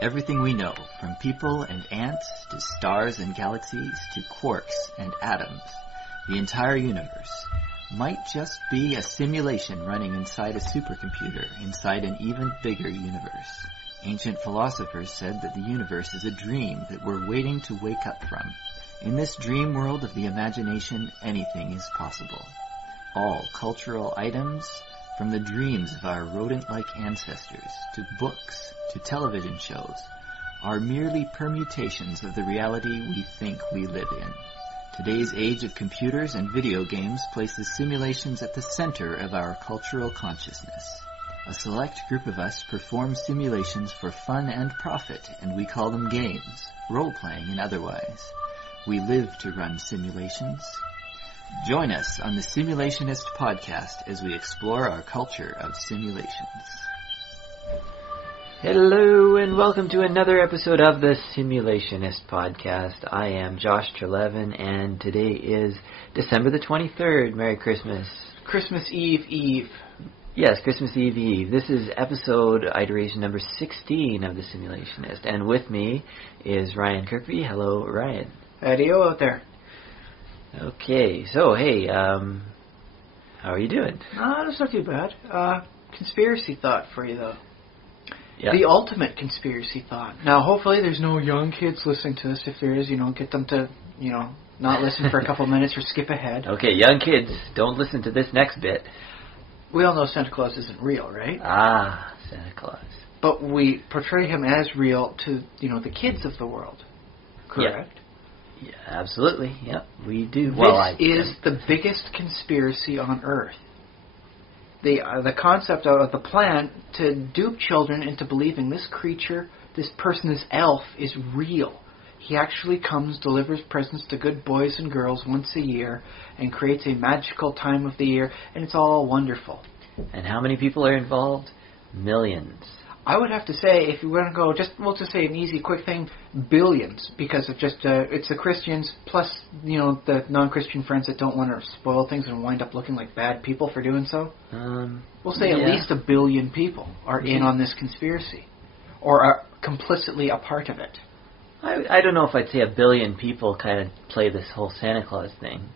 Everything we know, from people and ants to stars and galaxies to quarks and atoms, the entire universe, might just be a simulation running inside a supercomputer inside an even bigger universe. Ancient philosophers said that the universe is a dream that we're waiting to wake up from. In this dream world of the imagination, anything is possible. All cultural items, from the dreams of our rodent-like ancestors, to books, to television shows, are merely permutations of the reality we think we live in. Today's age of computers and video games places simulations at the center of our cultural consciousness. A select group of us perform simulations for fun and profit, and we call them games, role-playing and otherwise. We live to run simulations. Join us on the Simulationist podcast as we explore our culture of simulations. Hello and welcome to another episode of the Simulationist podcast. I am Josh Treleaven and today is December the 23rd. Merry Christmas. Christmas Eve. Yes, Christmas Eve. This is episode iteration number 16 of the Simulationist. And with me is Ryan Kirkby. Hello, Ryan. Adio out there. Okay, so hey, how are you doing? That's not too bad. Conspiracy thought for you though. Yeah. The ultimate conspiracy thought. Now, hopefully there's no young kids listening to this. If there is, get them to, not listen for a couple minutes or skip ahead. Okay, young kids, don't listen to this next bit. We all know Santa Claus isn't real, right? Ah, Santa Claus. But we portray him as real to, the kids of the world. Correct? Yeah, absolutely. Yep, we do. This is the biggest conspiracy on Earth. The concept of the plan to dupe children into believing this creature, this person, this elf, is real. He actually comes, delivers presents to good boys and girls once a year, and creates a magical time of the year, and it's all wonderful. And how many people are involved? Millions. I would have to say, if you want to go, we'll just say an easy, quick thing, billions, because of it's the Christians plus, the non-Christian friends that don't want to spoil things and wind up looking like bad people for doing so. We'll say at least 1 billion people are in on this conspiracy, or are complicitly a part of it. I don't know if I'd say 1 billion people kind of play this whole Santa Claus thing.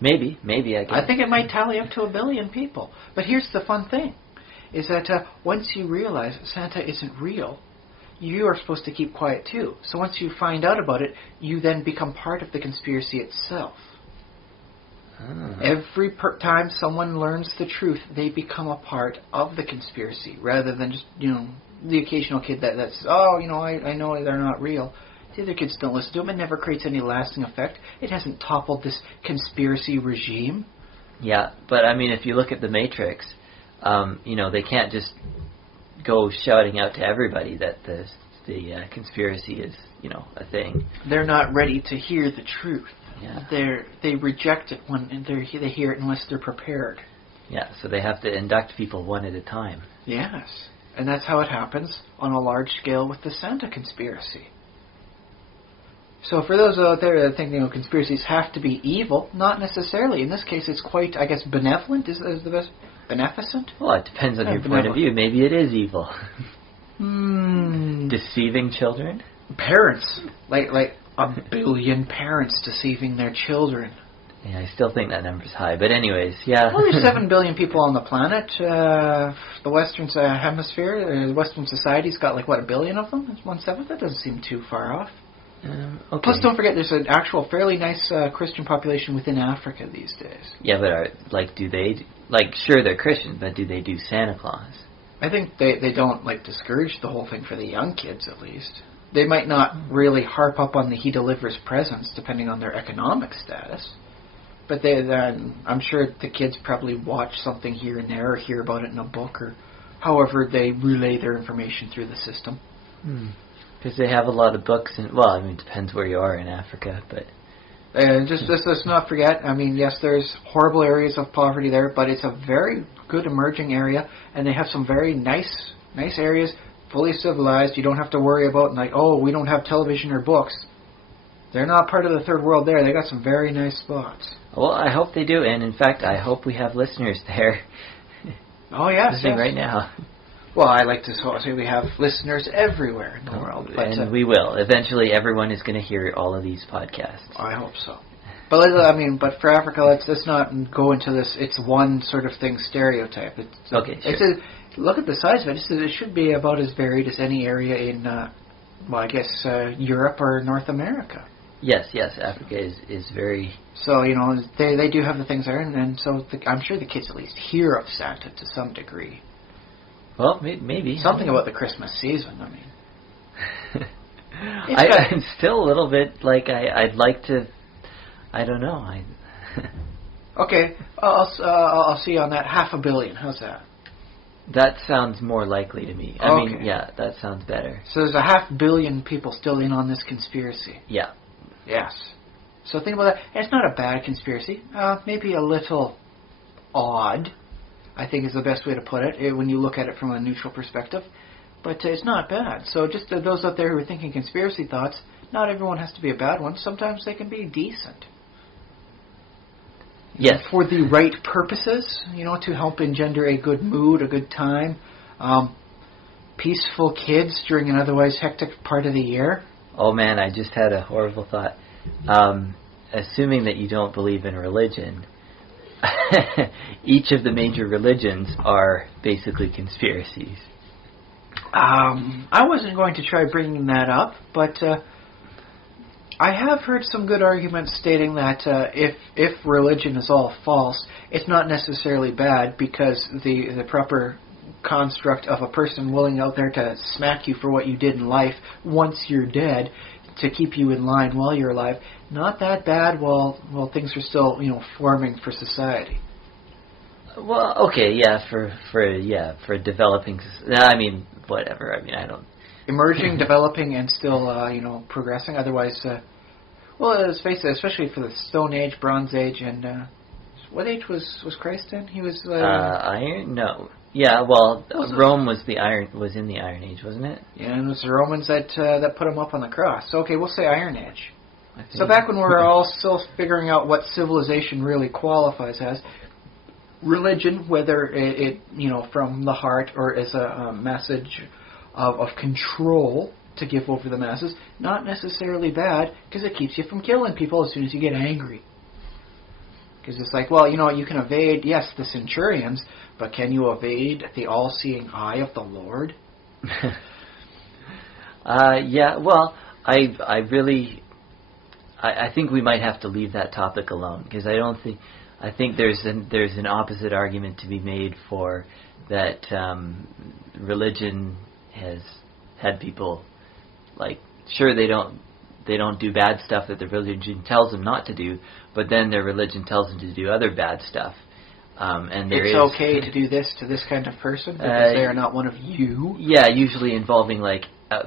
Maybe, I guess. I think it might tally up to 1 billion people. But here's the fun thing. Is that once you realize Santa isn't real, you are supposed to keep quiet too. So once you find out about it, you then become part of the conspiracy itself. Every time someone learns the truth, they become a part of the conspiracy, rather than just, the occasional kid that's, I know they're not real. The other kids don't listen to them. It never creates any lasting effect. It hasn't toppled this conspiracy regime. Yeah, but I mean, if you look at the Matrix, they can't just go shouting out to everybody that the conspiracy is, a thing. They're not ready to hear the truth. Yeah. They reject it when they hear it unless they're prepared. Yeah, so they have to induct people one at a time. Yes, and that's how it happens on a large scale with the Santa conspiracy. So for those out there that think conspiracies have to be evil, not necessarily. In this case, it's quite, I guess, benevolent is the best. Beneficent? Well, it depends on your point of view. Maybe it is evil. Deceiving children? Parents. Like 1 billion parents deceiving their children. Yeah, I still think that number's high. But anyways, yeah. Well, there's 7 billion people on the planet. The Western Hemisphere, Western society's got 1 billion of them? It's 1/7? That doesn't seem too far off. Okay. Plus, don't forget, there's an actual fairly nice Christian population within Africa these days. Yeah, but do they... sure, they're Christians, but do they do Santa Claus? I think they don't, discourage the whole thing for the young kids, at least. They might not really harp up on the he delivers presents, depending on their economic status. But I'm sure the kids probably watch something here and there, or hear about it in a book, or however they relay their information through the system. Because they have a lot of books, and it depends where you are in Africa, but... just let's not forget, yes, there's horrible areas of poverty there, but it's a very good emerging area, and they have some very nice areas, fully civilized. You don't have to worry about, we don't have television or books. They're not part of the third world there. They got some very nice spots. Well, I hope they do, and in fact, I hope we have listeners there. Oh, yes. Listening right now. Well, I like to say we have listeners everywhere in the world. But, and we will. Eventually, everyone is going to hear all of these podcasts. I hope so. But but for Africa, let's not go into this. It's one sort of thing stereotype. Okay, sure. Look at the size of it. It should be about as varied as any area in, Europe or North America. Yes, Africa is very... So, they do have the things there, and so I'm sure the kids at least hear of Santa to some degree. Well, maybe. Something about the Christmas season, I'm still a little bit like I'd like to... I don't know. Okay, I'll see you on that. 500 million. How's that? That sounds more likely to me. I mean, yeah, that sounds better. So there's 500 million people still in on this conspiracy. Yeah. Yes. So think about that. It's not a bad conspiracy. Maybe a little odd, I think is the best way to put it, when you look at it from a neutral perspective. But it's not bad. So just those out there who are thinking conspiracy thoughts, not everyone has to be a bad one. Sometimes they can be decent. Yes. For the right purposes, to help engender a good mood, a good time, peaceful kids during an otherwise hectic part of the year. Oh man, I just had a horrible thought. Assuming that you don't believe in religion, each of the major religions are basically conspiracies. I wasn't going to try bringing that up, but I have heard some good arguments stating that if religion is all false, it's not necessarily bad because the proper construct of a person willing out there to smack you for what you did in life once you're dead to keep you in line while you're alive, not that bad while things are still forming for society. Well, okay, yeah, for developing. I mean, whatever. I mean, I don't. Emerging, developing, and still, progressing. Otherwise, let's face it, especially for the Stone Age, Bronze Age, and what age was Christ in? He was Iron. No. Yeah, well, Rome was in the Iron Age, wasn't it? Yeah, and it was the Romans that put him up on the cross. So, okay, we'll say Iron Age. So back when we were all still figuring out what civilization really qualifies as, religion, whether it from the heart or as a message of control to give over the masses, not necessarily bad because it keeps you from killing people as soon as you get angry. Because it's like, you can evade, yes, the centurions, but can you evade the all-seeing eye of the Lord? Yeah, well, I think we might have to leave that topic alone because I think there's an opposite argument to be made for that religion has had people sure they don't do bad stuff that the religion tells them not to do, but then their religion tells them to do other bad stuff. And it's okay to do this to this kind of person because they are not one of you. Yeah, usually involving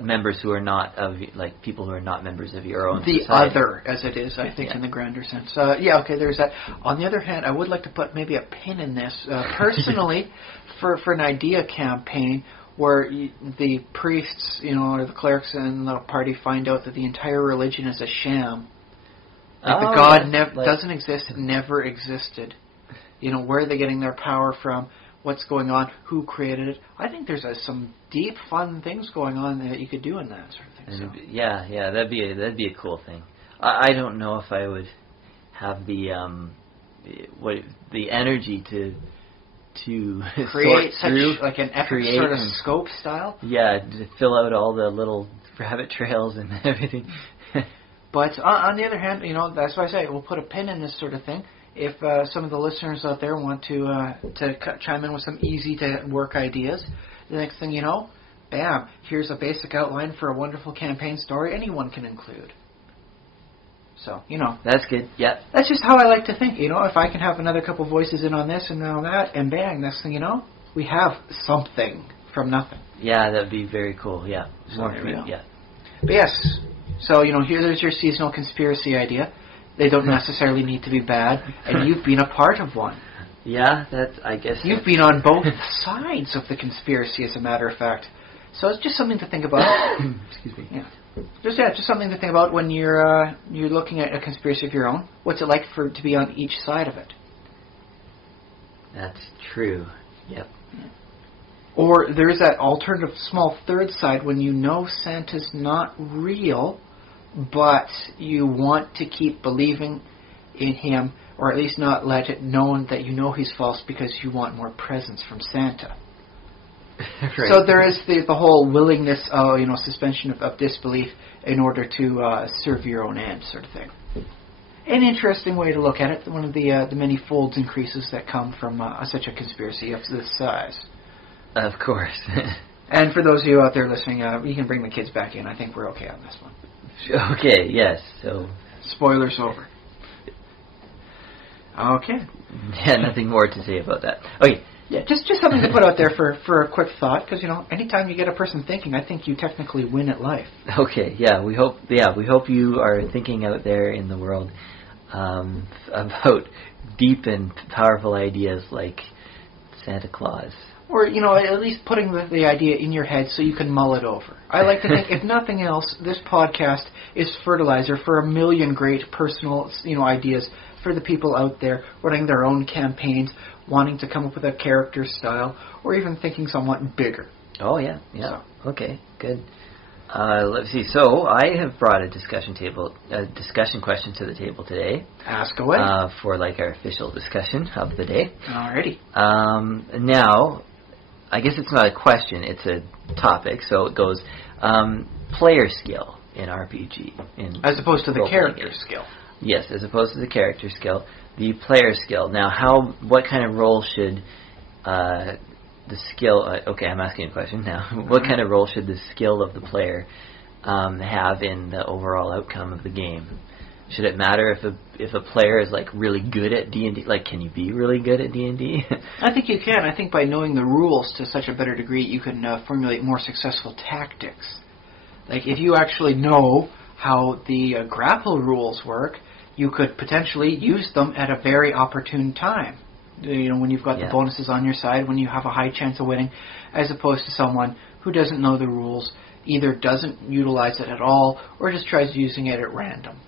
members who are not of people who are not members of your own society. The other, as it is, I think, in the grander sense. There's that. On the other hand, I would like to put maybe a pin in this personally for an idea campaign where the priests, or the clerics in the party find out that the entire religion is a sham. The God doesn't exist, never existed. Where are they getting their power from? What's going on? Who created it? I think there's some deep, fun things going on that you could do in that sort of thing. So. Yeah, that'd be a cool thing. I don't know if I would have the energy to create sort through, such an epic sort of scope style. Yeah, to fill out all the little rabbit trails and everything. But on the other hand, that's why I say we'll put a pin in this sort of thing. If some of the listeners out there want to chime in with some easy-to-work ideas, the next thing you know, bam, here's a basic outline for a wonderful campaign story anyone can include. So, That's good, yeah. That's just how I like to think, if I can have another couple voices in on this and on that, and bang, next thing you know, we have something from nothing. Yeah, that'd be very cool, yeah. So there we go. Yeah. But yes, so, there's your seasonal conspiracy idea. They don't necessarily need to be bad, and you've been a part of one. Yeah, I guess. You've been on both sides of the conspiracy, as a matter of fact. So it's just something to think about. Excuse me. Yeah. Just something to think about when you're looking at a conspiracy of your own. What's it like to be on each side of it? That's true. Yep. Or there's that alternative small third side when you know Santa's not real, but you want to keep believing in him, or at least not let it known that you know he's false because you want more presents from Santa. Right. So there is the whole willingness, suspension of disbelief in order to serve your own ends, sort of thing. An interesting way to look at it, one of the many folds increases that come from such a conspiracy of this size. Of course. And for those of you out there listening, you can bring the kids back in. I think we're okay on this one. Okay, yes. So spoilers over. Okay. Yeah, nothing more to say about that. Okay. Yeah, just something to put out there for a quick thought, because anytime you get a person thinking, I think you technically win at life. Okay, we hope you are thinking out there in the world about deep and powerful ideas like Santa Claus. Or, at least putting the idea in your head so you can mull it over. I like to think, if nothing else, this podcast is fertilizer for a million great personal, ideas for the people out there running their own campaigns, wanting to come up with a character style, or even thinking somewhat bigger. Oh, yeah. So. Okay, good. Let's see. So I have brought a discussion question to the table today. Ask away. For our official discussion of the day. Alrighty. Now, I guess it's not a question, it's a topic. So it goes, player skill in RPG. As opposed to the character skill. Yes, as opposed to the character skill, the player skill. Now, what kind of role should the skill... okay, I'm asking a question now. What kind of role should the skill of the player have in the overall outcome of the game? Should it matter if a player is really good at D&D? Can you be really good at D&D? I think you can. I think by knowing the rules to such a better degree, you can formulate more successful tactics. If you actually know how the grapple rules work, you could potentially use them at a very opportune time. When you've got the bonuses on your side, when you have a high chance of winning, as opposed to someone who doesn't know the rules, either doesn't utilize it at all, or just tries using it at random.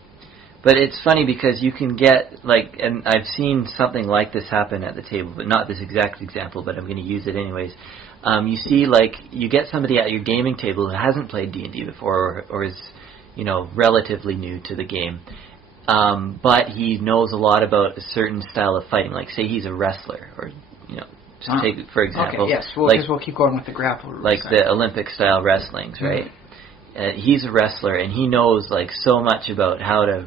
But it's funny because you can get, and I've seen something like this happen at the table, but not this exact example, but I'm going to use it anyways. You see, you get somebody at your gaming table who hasn't played D&D before, or is, relatively new to the game. But he knows a lot about a certain style of fighting. Say he's a wrestler, or just take for example. Okay, yes, we'll keep going with the grapple rules. The Olympic style wrestlings, right? He's a wrestler, and he knows so much about how to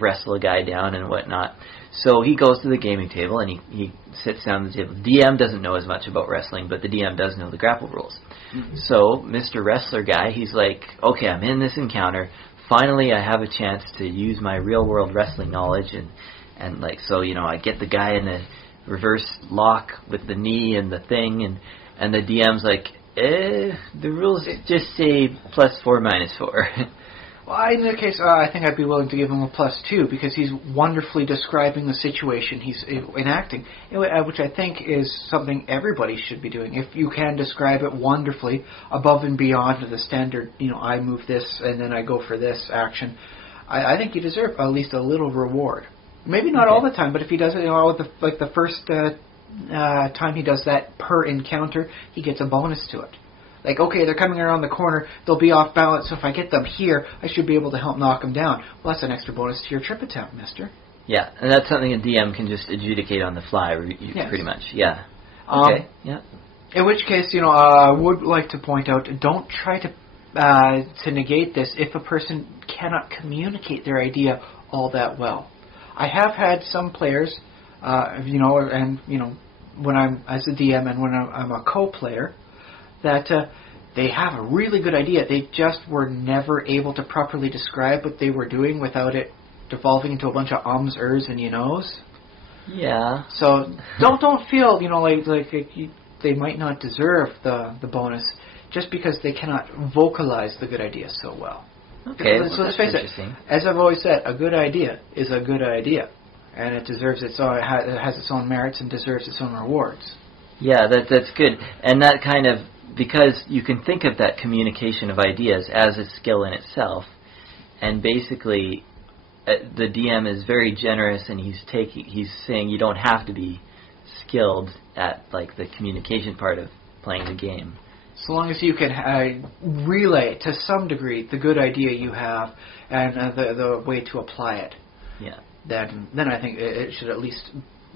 wrestle a guy down and whatnot. So he goes to the gaming table and he sits down at the table. The DM doesn't know as much about wrestling, but the DM does know the grapple rules. Mm-hmm. So Mr. Wrestler guy, he's okay, I'm in this encounter. Finally, I have a chance to use my real-world wrestling knowledge, and I get the guy in the reverse lock with the knee and the thing, and the DM's the rules just say +4, -4. Well, in that case, I think I'd be willing to give him a +2, because he's wonderfully describing the situation he's enacting, which I think is something everybody should be doing. If you can describe it wonderfully, above and beyond the standard, I move this and then I go for this action, I think you deserve at least a little reward. Maybe not all the time, but if he does it, the first time he does that per encounter, he gets a bonus to it. Okay, they're coming around the corner, they'll be off balance, so if I get them here, I should be able to help knock them down. Well, that's an extra bonus to your trip attempt, mister. Yeah, and that's something a DM can just adjudicate on the fly, pretty much, yeah. Okay, yeah. In which case, I would like to point out, don't try to negate this if a person cannot communicate their idea all that well. I have had some players, when I'm as a DM and when I'm a co-player, that they have a really good idea. They just were never able to properly describe what they were doing without it devolving into a bunch of ums, ers, and you knows. Yeah. So don't feel they might not deserve the bonus just because they cannot vocalize the good idea so well. Okay. So let's face it. As I've always said, a good idea is a good idea, and it deserves its own. It has its own merits and deserves its own rewards. Yeah, that's good, and that kind of. Because you can think of that communication of ideas as a skill in itself, and basically the DM is very generous, and he's saying you don't have to be skilled at the communication part of playing the game. So long as you can relay to some degree the good idea you have and the way to apply it, Yeah. then I think it should at least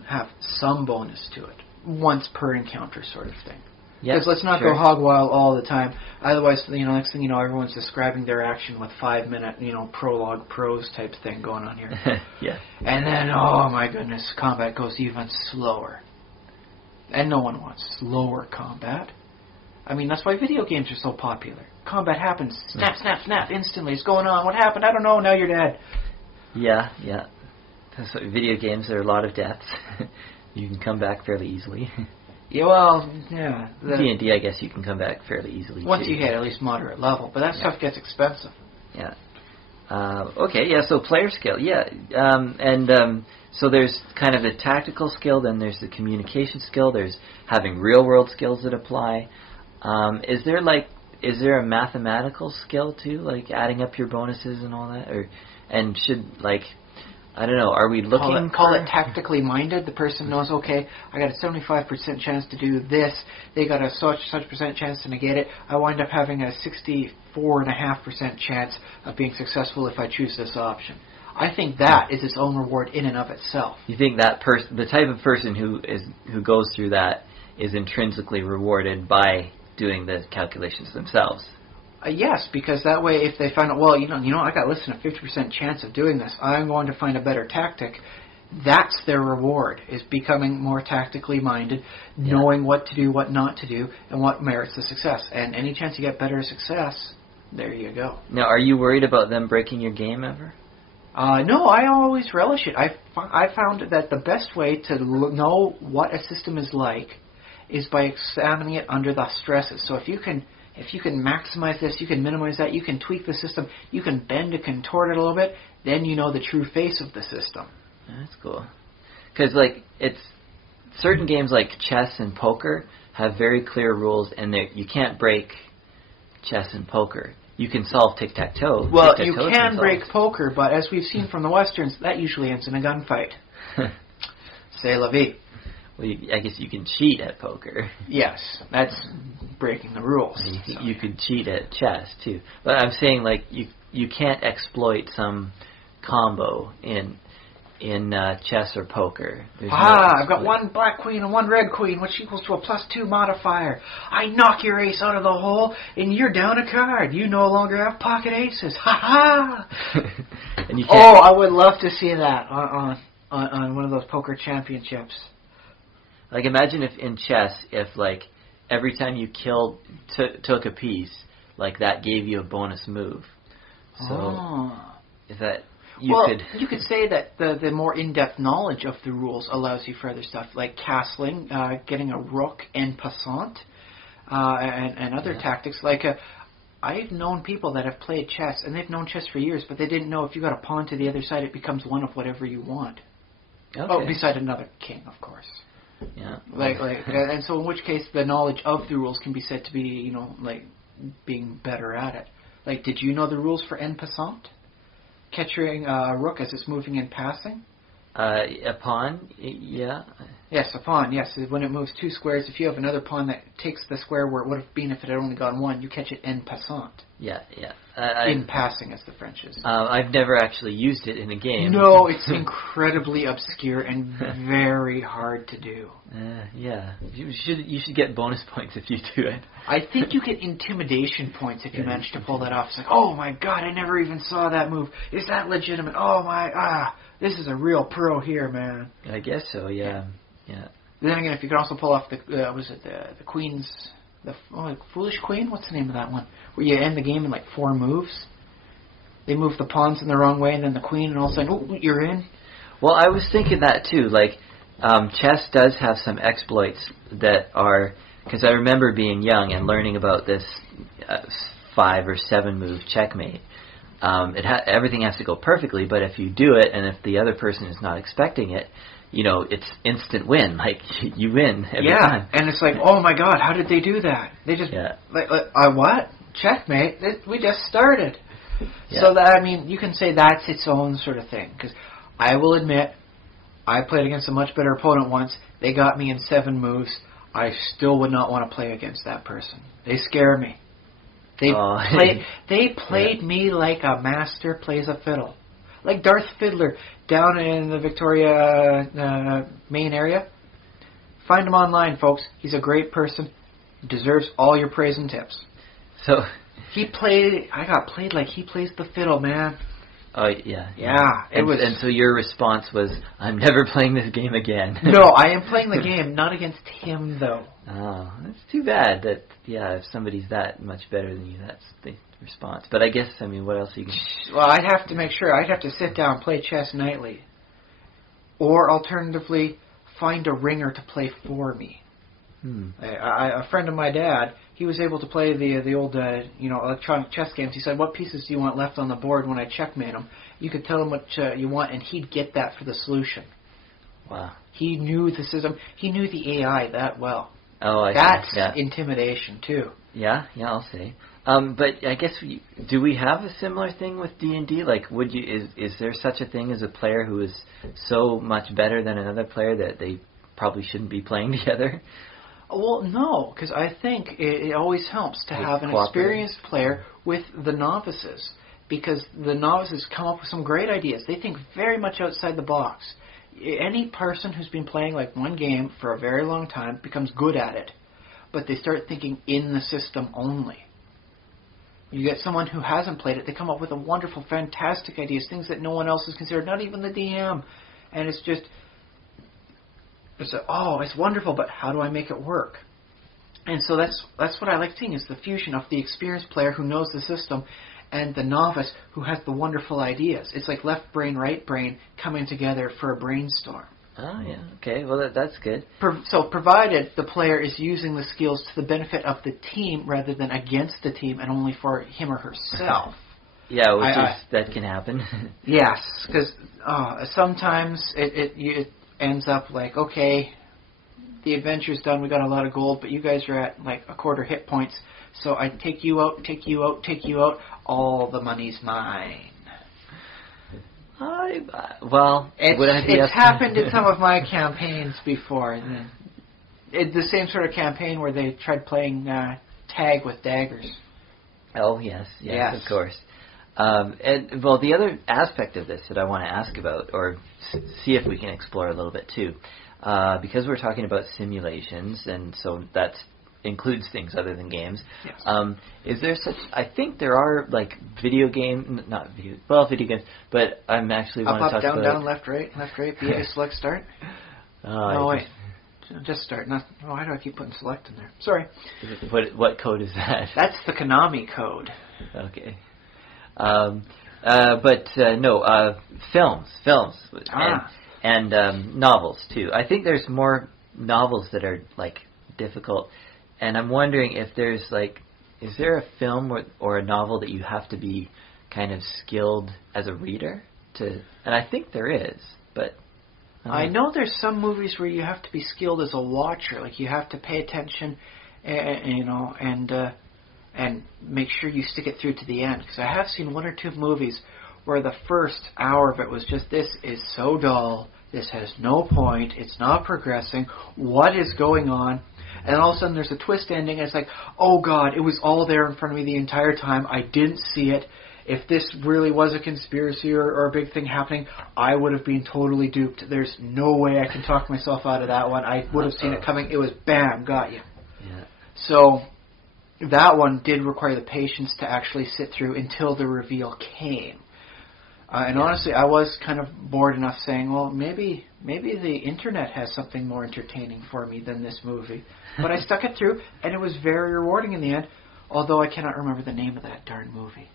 have some bonus to it, once per encounter sort of thing. Because let's not go hog wild all the time. Otherwise, next thing you know, everyone's describing their action with 5-minute, prologue prose type thing going on here. Yeah. And then, oh my goodness, combat goes even slower. And no one wants slower combat. I mean, that's why video games are so popular. Combat happens, snap, snap, snap, instantly. It's going on. What happened? I don't know. Now you're dead. Yeah. So video games, there are a lot of deaths. You can come back fairly easily. Yeah, well, yeah. D&D, I guess you can come back fairly easily. Once too. you hit at least moderate level, but that stuff gets expensive. Yeah. Okay, yeah, so player skill, yeah. So there's kind of the tactical skill, then there's the communication skill, there's having real-world skills that apply. Is there a mathematical skill, too, like adding up your bonuses and all that? And should, I don't know, are we looking Call it tactically minded. The person knows, okay, I got a 75% chance to do this. They got a such percent chance to negate it. I wind up having a 64.5% chance of being successful if I choose this option. I think that is its own reward in and of itself. You think that the type of person who goes through that is intrinsically rewarded by doing the calculations themselves? Yes, because that way, if they find out, well, I got less than a 50% chance of doing this, I'm going to find a better tactic. That's their reward, is becoming more tactically minded, knowing what to do, what not to do, and what merits the success. And any chance you get better success, there you go. Now, are you worried about them breaking your game ever? No, I always relish it. I found that the best way to know what a system is like is by examining it under the stresses. So if you can maximize this, you can minimize that, you can tweak the system, you can bend and contort it a little bit, then you know the true face of the system. That's cool. Because, it's certain games like chess and poker have very clear rules, and you can't break chess and poker. You can solve tic-tac-toe. Well, you can break poker, but as we've seen from the Westerns, that usually ends in a gunfight. C'est la vie. Well, I guess you can cheat at poker. Yes, that's breaking the rules. You could cheat at chess, too. But I'm saying, you can't exploit some combo in chess or poker. I've got one black queen and one red queen, which equals to a +2 modifier. I knock your ace out of the hole, and you're down a card. You no longer have pocket aces. Ha And you Oh, I would love to see that on one of those poker championships. Imagine if in chess, every time you took a piece, that gave you a bonus move. So, is that... You could say that the more in-depth knowledge of the rules allows you further stuff, like castling, getting a rook en passant, and other tactics. I've known people that have played chess, and they've known chess for years, but they didn't know if you got a pawn to the other side, it becomes one of whatever you want. Okay. Oh, beside another king, of course. Yeah. And so in which case the knowledge of the rules can be said to be, being better at it. Did you know the rules for en passant? Capturing a rook as it's moving and passing? A pawn, yeah. Yes, a pawn, yes. When it moves 2 squares, if you have another pawn that takes the square where it would have been if it had only gone 1, you catch it en passant. Yeah. In passing, as the French is. I've never actually used it in a game. No, it's incredibly obscure and very hard to do. Yeah. You should get bonus points if you do it. I think you get intimidation points if you manage to pull that off. It's oh my god, I never even saw that move. Is that legitimate? Oh my, this is a real pro here, man. I guess so, yeah. Then again, if you can also pull off the queen's, the foolish queen? What's the name of that one? Where you end the game in 4 moves. They move the pawns in the wrong way, and then the queen, and all of a sudden, you're in. Well, I was thinking that too. Chess does have some exploits that are, because I remember being young and learning about this 5 or 7 move checkmate. Everything has to go perfectly, but if you do it, and if the other person is not expecting it, it's instant win. You win every time. And it's oh my god, how did they do that? They just, what? Checkmate? We just started. Yeah. So, you can say that's its own sort of thing. Because I will admit, I played against a much better opponent once. They got me in 7 moves. I still would not want to play against that person. They scare me. They played me like a master plays a fiddle. Like Darth Fiddler down in the Victoria main area. Find him online, folks. He's a great person. He deserves all your praise and tips. So I got played like he plays the fiddle, man. Oh, yeah. Yeah. And so your response was, I'm never playing this game again. No, I am playing the game, not against him, though. Oh, that's too bad that, if somebody's that much better than you, that's the response. But I guess, what else are you going to... Well, I'd have to make sure. I'd have to sit down and play chess nightly. Or, alternatively, find a ringer to play for me. A friend of my dad, he was able to play the old electronic chess games. He said, "What pieces do you want left on the board when I checkmate him?" You could tell him what you want, and he'd get that for the solution. Wow. He knew the system. He knew the AI that well. Oh, I see. That's intimidation too. Yeah, I'll say. But I guess do we have a similar thing with D&D? Like, is there such a thing as a player who is so much better than another player that they probably shouldn't be playing together? Well, no, because I think it always helps to have an experienced player with the novices, because the novices come up with some great ideas. They think very much outside the box. Any person who's been playing like one game for a very long time becomes good at it, but they start thinking in the system only. You get someone who hasn't played it, they come up with a wonderful, fantastic ideas, things that no one else has considered, not even the DM, and it's just... it's wonderful, but how do I make it work? And so that's what I like seeing, is the fusion of the experienced player who knows the system and the novice who has the wonderful ideas. It's like left brain, right brain coming together for a brainstorm. Oh, yeah. Okay, well, that's good. So provided the player is using the skills to the benefit of the team rather than against the team and only for him or herself. Yeah, that can happen. Yes, because sometimes it ends up like, okay, the adventure's done, we got a lot of gold, but you guys are at like a quarter hit points, so I take you out, all the money's mine. It's happened in some of my campaigns before. The same sort of campaign where they tried playing tag with daggers. Oh, yes, of course. The other aspect of this that I want to ask about, or see if we can explore a little bit too, because we're talking about simulations, and so that includes things other than games. Yes. Is there such? I think there are like video games, but I'm actually want to talk down, about down, left, right, B, select, start. No, wait. Just start. Why do I keep putting select in there? Sorry. What code is that? That's the Konami code. Okay. Films, and novels too. I think there's more novels that are like difficult, and I'm wondering if there's is there a film or a novel that you have to be kind of skilled as a reader to? And I think there is, but I know there's some movies where you have to be skilled as a watcher, like you have to pay attention, and make sure you stick it through to the end. Because I have seen one or two movies where the first hour of it was just, this is so dull, this has no point, it's not progressing, what is going on? And all of a sudden there's a twist ending, and it's like, oh God, it was all there in front of me the entire time, I didn't see it. If this really was a conspiracy or a big thing happening, I would have been totally duped. There's no way I can talk myself out of that one. I would have seen it coming. It was bam, got you. Yeah. So that one did require the patience to actually sit through until the reveal came. Honestly, I was kind of bored enough saying, well, maybe the internet has something more entertaining for me than this movie. But I stuck it through, and it was very rewarding in the end, although I cannot remember the name of that darn movie.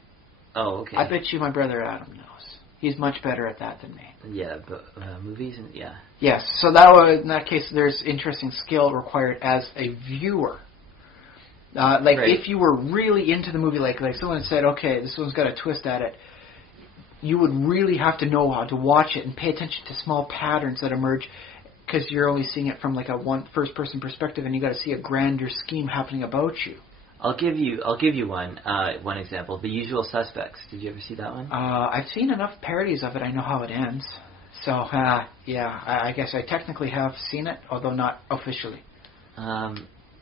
Oh, okay. I bet you my brother Adam knows. He's much better at that than me. Yeah, but movies, yeah. Yes, so in that case, there's interesting skill required as a viewer. Right. If you were really into the movie, like someone said, okay, this one's got a twist at it, you would really have to know how to watch it and pay attention to small patterns that emerge, because you're only seeing it from like a first-person perspective, and you got to see a grander scheme happening about you. I'll give you one example. The Usual Suspects. Did you ever see that one? I've seen enough parodies of it. I know how it ends. So I guess I technically have seen it, although not officially. I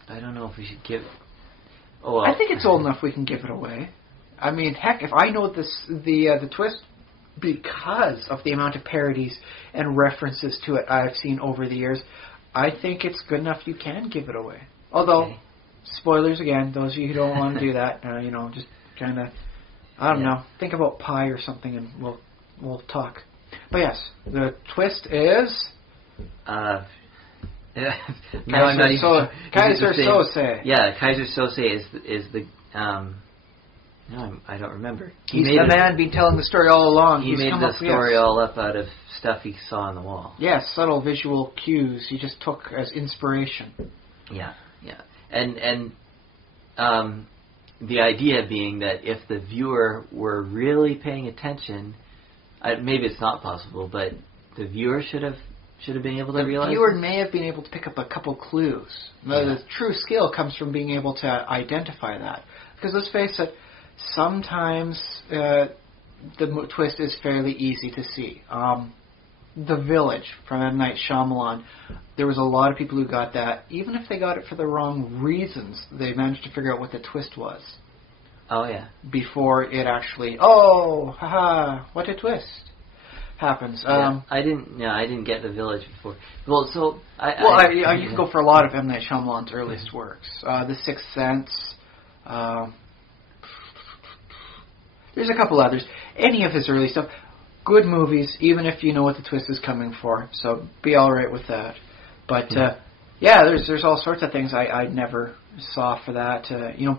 don't know if we should give... Oh, well. I think it's old enough we can give it away. I mean, heck, if I know the twist because of the amount of parodies and references to it I've seen over the years, I think it's good enough you can give it away. Although, spoilers again, those of you who don't want to do that, just kind of, I don't know, think about pie or something and we'll talk. But yes, the twist is... Kaiser Sose. Yeah, Kaiser Sose is the... no, I don't remember. He's the man been telling the story all along. He made the story all up out of stuff he saw on the wall. Yes, subtle visual cues he just took as inspiration. Yeah. And the idea being that if the viewer were really paying attention, maybe it's not possible, but the viewer should have been able to realize. The viewer may have been able to pick up a couple clues. The true skill comes from being able to identify that. Because let's face it, sometimes the twist is fairly easy to see. The Village from M. Night Shyamalan, there was a lot of people who got that. Even if they got it for the wrong reasons, they managed to figure out what the twist was. Oh, yeah. Before it actually, haha, what a twist happens. I didn't get The Village before. Well, so... you can go for a lot of M. Night Shyamalan's earliest works. The Sixth Sense... there's a couple others. Any of his early stuff. Good movies, even if you know what the twist is coming for. So be alright with that. But, there's all sorts of things I never saw for that.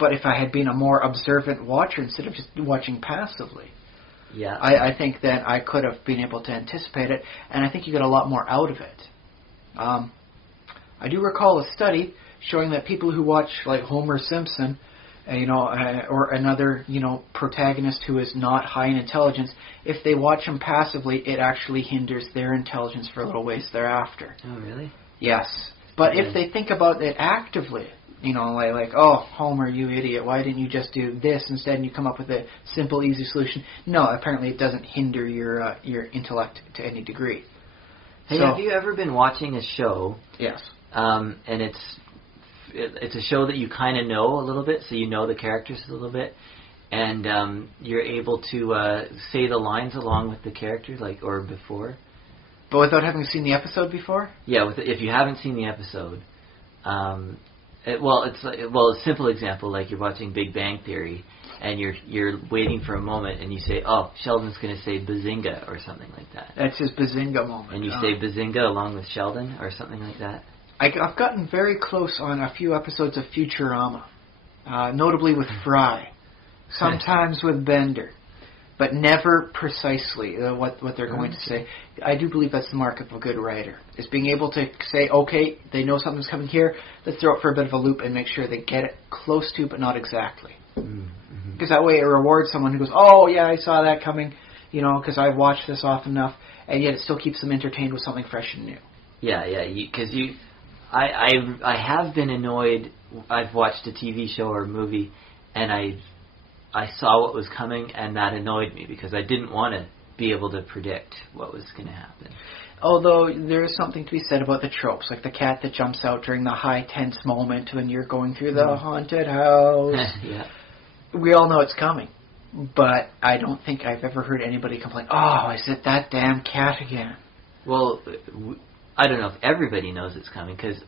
But if I had been a more observant watcher instead of just watching passively, I think then I could have been able to anticipate it, and I think you get a lot more out of it. I do recall a study showing that people who watch, like Homer Simpson, or another, protagonist who is not high in intelligence, if they watch him passively, it actually hinders their intelligence for a little ways thereafter. Oh, really? Yes. But if they think about it actively, oh, Homer, you idiot, why didn't you just do this instead and you come up with a simple, easy solution? No, apparently it doesn't hinder your intellect to any degree. Hey, have you ever been watching a show? Yes. And it's a show that you kind of know a little bit, so you know the characters a little bit, and you're able to say the lines along with the character, or before. But without having seen the episode before? Yeah, if you haven't seen the episode, a simple example, like you're watching Big Bang Theory, and you're waiting for a moment, and you say, "Oh, Sheldon's going to say Bazinga" or something like that. That's his Bazinga moment. And you say Bazinga along with Sheldon or something like that. I've gotten very close on a few episodes of Futurama, notably with Fry, sometimes with Bender, but never precisely what they're going to say. I do believe that's the mark of a good writer, is being able to say, okay, they know something's coming here, let's throw it for a bit of a loop and make sure they get it close to, but not exactly. Because that way it rewards someone who goes, oh, yeah, I saw that coming, because I've watched this often enough, and yet it still keeps them entertained with something fresh and new. Because I have been annoyed. I've watched a TV show or a movie, and I saw what was coming, and that annoyed me because I didn't want to be able to predict what was going to happen. Although there is something to be said about the tropes, like the cat that jumps out during the high tense moment when you're going through the haunted house. Yeah. We all know it's coming, but I don't think I've ever heard anybody complain, oh, is it that damn cat again? Well, I don't know if everybody knows it's coming, because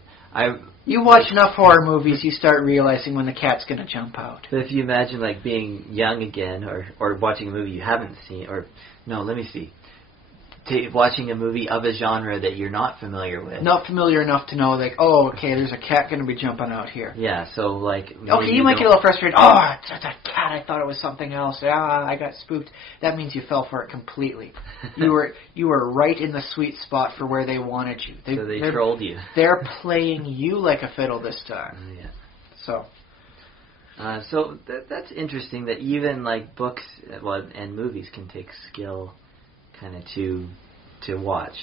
you watch enough horror movies, you start realizing when the cat's going to jump out. But if you imagine being young again, or watching a movie you haven't seen, watching a movie of a genre that you're not familiar with. Not familiar enough to know, okay, there's a cat going to be jumping out here. Yeah, so okay, you might get a little frustrated. Oh, it's a cat, I thought it was something else. I got spooked. That means you fell for it completely. You were right in the sweet spot for where they wanted you. So they trolled you. They're playing you like a fiddle this time. Yeah. So that's interesting that even books and movies can take skill kind of to watch.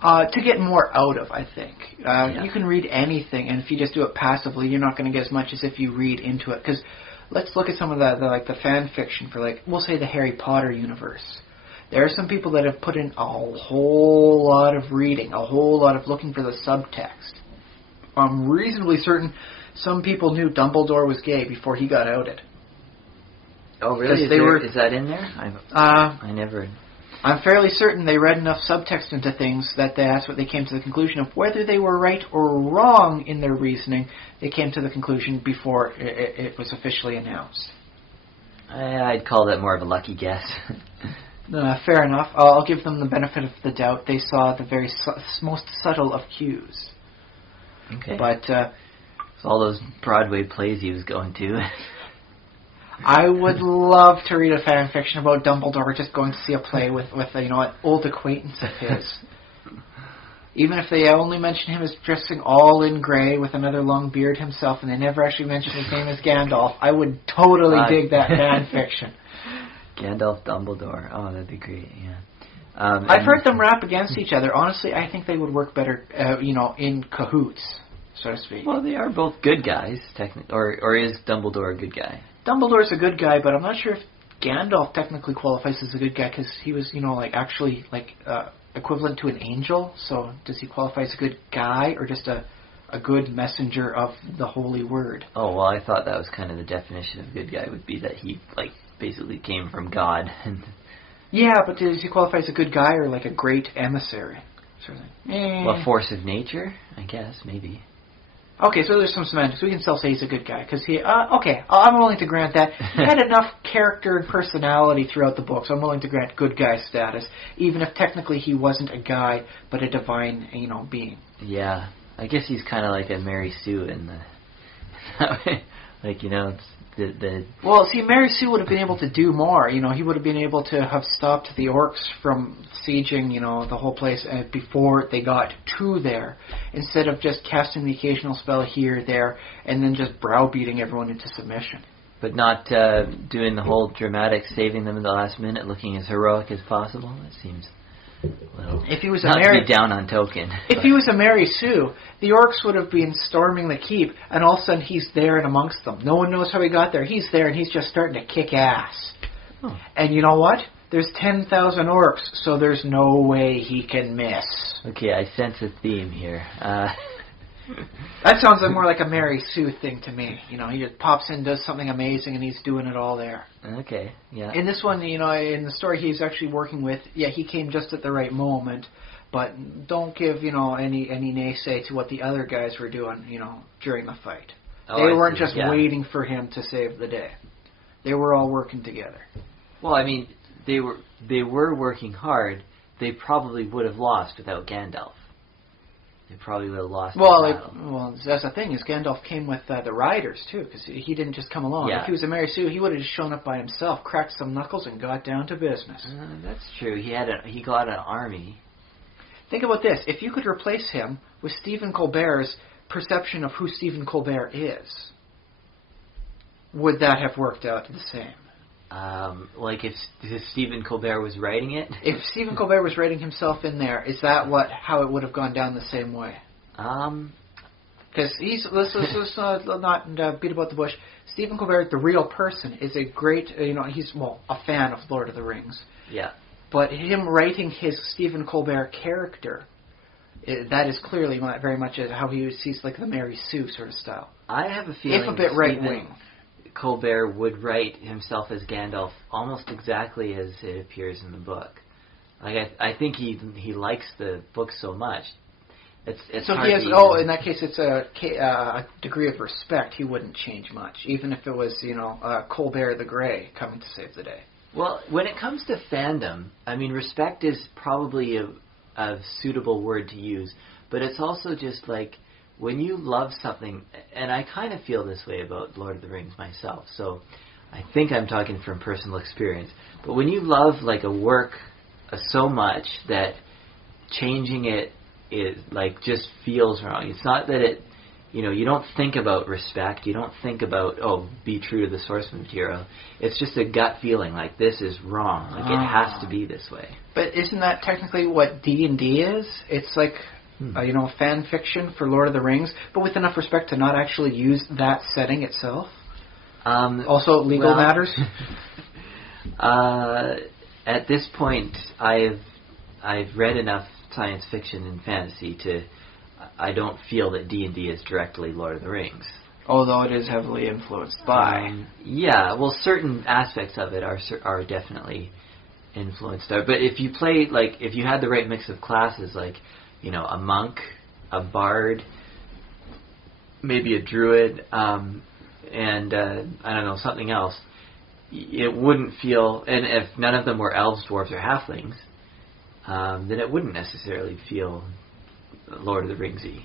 To get more out of, I think. You can read anything, and if you just do it passively, you're not going to get as much as if you read into it. Because let's look at some of the fan fiction for, we'll say the Harry Potter universe. There are some people that have put in a whole lot of reading, a whole lot of looking for the subtext. I'm reasonably certain some people knew Dumbledore was gay before he got outed. Oh, really? Is that in there? I never... I'm fairly certain they read enough subtext into things that that's what they came to the conclusion of. Whether they were right or wrong in their reasoning, they came to the conclusion before it was officially announced. I'd call that more of a lucky guess. Fair enough. I'll give them the benefit of the doubt. They saw the very most subtle of cues. Okay. But so all those Broadway plays he was going to. I would love to read a fan fiction about Dumbledore just going to see a play with an old acquaintance of his. Even if they only mention him as dressing all in grey with another long beard himself, and they never actually mention his name as Gandalf, I would totally dig that fan fiction. Gandalf Dumbledore. Oh, that'd be great. Yeah. I've heard them rap against each other. Honestly, I think they would work better, in cahoots, so to speak. Well, they are both good guys, technically. Or is Dumbledore a good guy? Dumbledore's a good guy, but I'm not sure if Gandalf technically qualifies as a good guy because he was, actually equivalent to an angel. So does he qualify as a good guy or just a good messenger of the holy word? Oh, well, I thought that was kind of the definition of a good guy would be that he, basically came from God. Yeah, but does he qualify as a good guy or a great emissary? Sort of thing. Well, force of nature, I guess, maybe. Okay, so there's some semantics. We can still say he's a good guy because I'm willing to grant that. He had enough character and personality throughout the books. I'm willing to grant good guy status, even if technically he wasn't a guy, but a divine, being. Yeah, I guess he's kind of like a Mary Sue in that way. It's the... Well, see, Mary Sue would have been able to do more. He would have been able to have stopped the orcs from sieging, the whole place before they got to there, instead of just casting the occasional spell here, there, and then just browbeating everyone into submission. But not doing the whole dramatic saving them in the last minute, looking as heroic as possible. That seems a little... If he was not to be down on Token. If he was a Mary Sue, the orcs would have been storming the keep, and all of a sudden he's there and amongst them. No one knows how he got there. He's there, and he's just starting to kick ass. Oh. And you know what? There's 10,000 orcs, so there's no way he can miss. Okay, I sense a theme here. That sounds more like a Mary Sue thing to me. He just pops in, does something amazing, and he's doing it all there. Okay, yeah. In this one, in the story he's actually working with, he came just at the right moment, but don't give, any naysay to what the other guys were doing, during the fight. Oh, they weren't just waiting for him to save the day. They were all working together. Well, I mean, they were working hard. They probably would have lost without Gandalf. They probably would have lost the battle. Well, that's the thing, is Gandalf came with the riders, too, because he didn't just come along. Yeah. If he was a Mary Sue, he would have just shown up by himself, cracked some knuckles, and got down to business. That's true. He got an army. Think about this. If you could replace him with Stephen Colbert's perception of who Stephen Colbert is, would that have worked out the same? If Stephen Colbert was writing it? If Stephen Colbert was writing himself in there, is that how it would have gone down the same way? Because let's not beat about the bush. Stephen Colbert, the real person, is a great, he's, a fan of Lord of the Rings. Yeah. But him writing his Stephen Colbert character, that is clearly very much how he sees the Mary Sue sort of style. I have a feeling if a bit right-wing. Colbert would write himself as Gandalf almost exactly as it appears in the book. I think he likes the book so much. It's so hard he has. to in that case, it's a degree of respect. He wouldn't change much, even if it was Colbert the Grey coming to save the day. Well, when it comes to fandom, I mean, respect is probably a suitable word to use, but it's also just when you love something, and I kind of feel this way about Lord of the Rings myself, so I think I'm talking from personal experience, but when you love a work so much that changing it is just feels wrong. It's not that it, you don't think about respect, you don't think about, be true to the source material. It's just a gut feeling this is wrong, it has to be this way. But isn't that technically what D&D is? It's fan fiction for Lord of the Rings, but with enough respect to not actually use that setting itself. Also, legal matters. At this point, I've read enough science fiction and fantasy to I don't feel that D&D is directly Lord of the Rings. Although it is heavily influenced by. Yeah, well, certain aspects of it are definitely influenced. But if you play, like, if you had the right mix of classes, like, you know, a monk, a bard, maybe a druid, and I don't know, something else, it wouldn't feel, and if none of them were elves, dwarves, or halflings, then it wouldn't necessarily feel Lord of the Ringsy.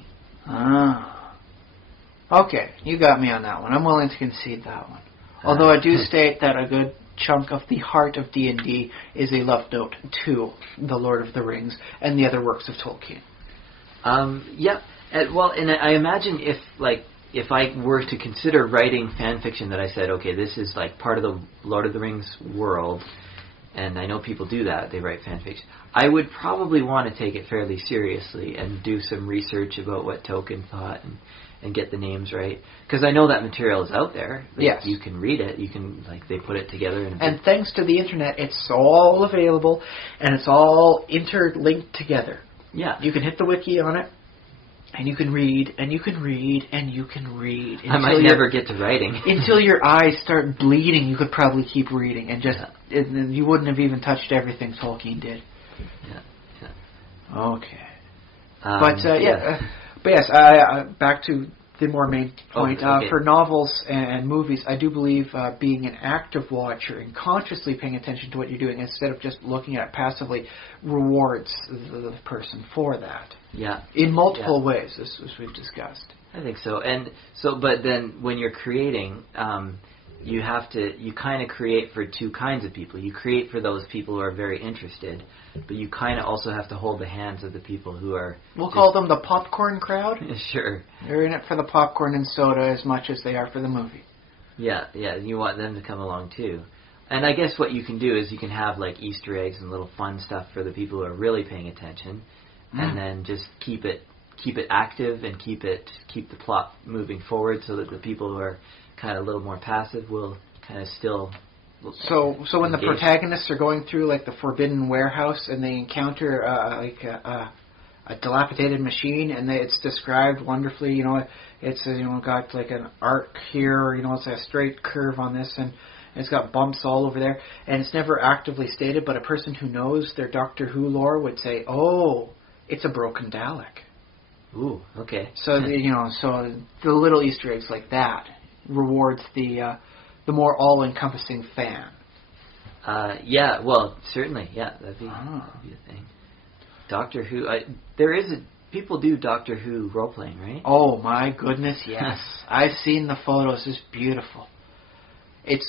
Ah. Okay, you got me on that one. I'm willing to concede that one. Although I do state that a good chunk of the heart of D&D is a love note to the Lord of the Rings and the other works of Tolkien. Yeah. And I imagine if I were to consider writing fan fiction that I said, okay, this is like part of the Lord of the Rings world, and I know people do that, they write fan fiction, I would probably want to take it fairly seriously and do some research about what Tolkien thought and get the names right. Because I know that material is out there. Like, yes. You can read it. You can, like, they put it together. And thanks to the internet, it's all available, and it's all interlinked together. Yeah. You can hit the wiki on it, and you can read, and you can read, and you can read. I might never get to writing. Until your eyes start bleeding, you could probably keep reading, and you wouldn't have even touched everything Tolkien did. Yeah. Okay. But yes, back to the more main point. Okay. For novels and movies, I do believe being an active watcher and consciously paying attention to what you're doing instead of just looking at it passively rewards the person for that. Yeah. In multiple ways, as we've discussed. I think so. But then when you're creating, you kind of create for two kinds of people. You create for those people who are very interested, but you kind of also have to hold the hands of the people who are... We'll call them the popcorn crowd? Sure. They're in it for the popcorn and soda as much as they are for the movie. Yeah, you want them to come along too. And I guess what you can do is you can have like Easter eggs and little fun stuff for the people who are really paying attention, and then just keep it active and keep the plot moving forward so that the people who are kind of a little more passive will kind of still... So when the protagonists are going through like the forbidden warehouse and they encounter a dilapidated machine and it's described wonderfully, it's got like an arc here, it's a straight curve on this and it's got bumps all over there, and it's never actively stated, but a person who knows their Doctor Who lore would say, "Oh, it's a broken Dalek." Ooh, okay. So so the little Easter eggs like that rewards the more all-encompassing fan. Yeah, well, certainly, yeah, that'd be a thing. Doctor Who, people do Doctor Who role-playing, right? Oh, my goodness, yes. I've seen the photos. It's beautiful. If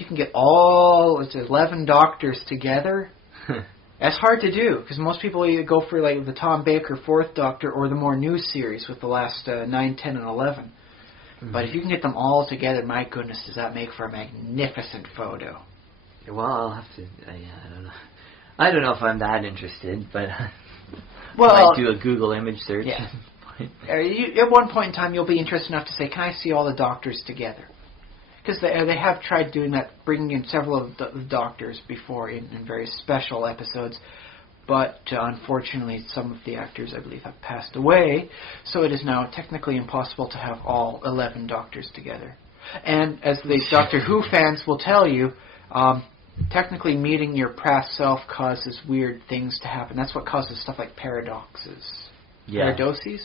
you can get it's 11 doctors together, that's hard to do, because most people either go for like the Tom Baker 4th Doctor or the more new series with the last 9, 10, and 11. But if you can get them all together, my goodness, does that make for a magnificent photo? Well, I'll have to... I don't know. I don't know if I'm that interested, but I might do a Google image search. Yeah. At one point in time, you'll be interested enough to say, "Can I see all the doctors together?" Because they have tried doing that, bringing in several of the doctors before in various special episodes. But unfortunately, some of the actors, I believe, have passed away, so it is now technically impossible to have all 11 doctors together. And as the Doctor Who fans will tell you, technically meeting your past self causes weird things to happen. That's what causes stuff like paradoxes. Yeah.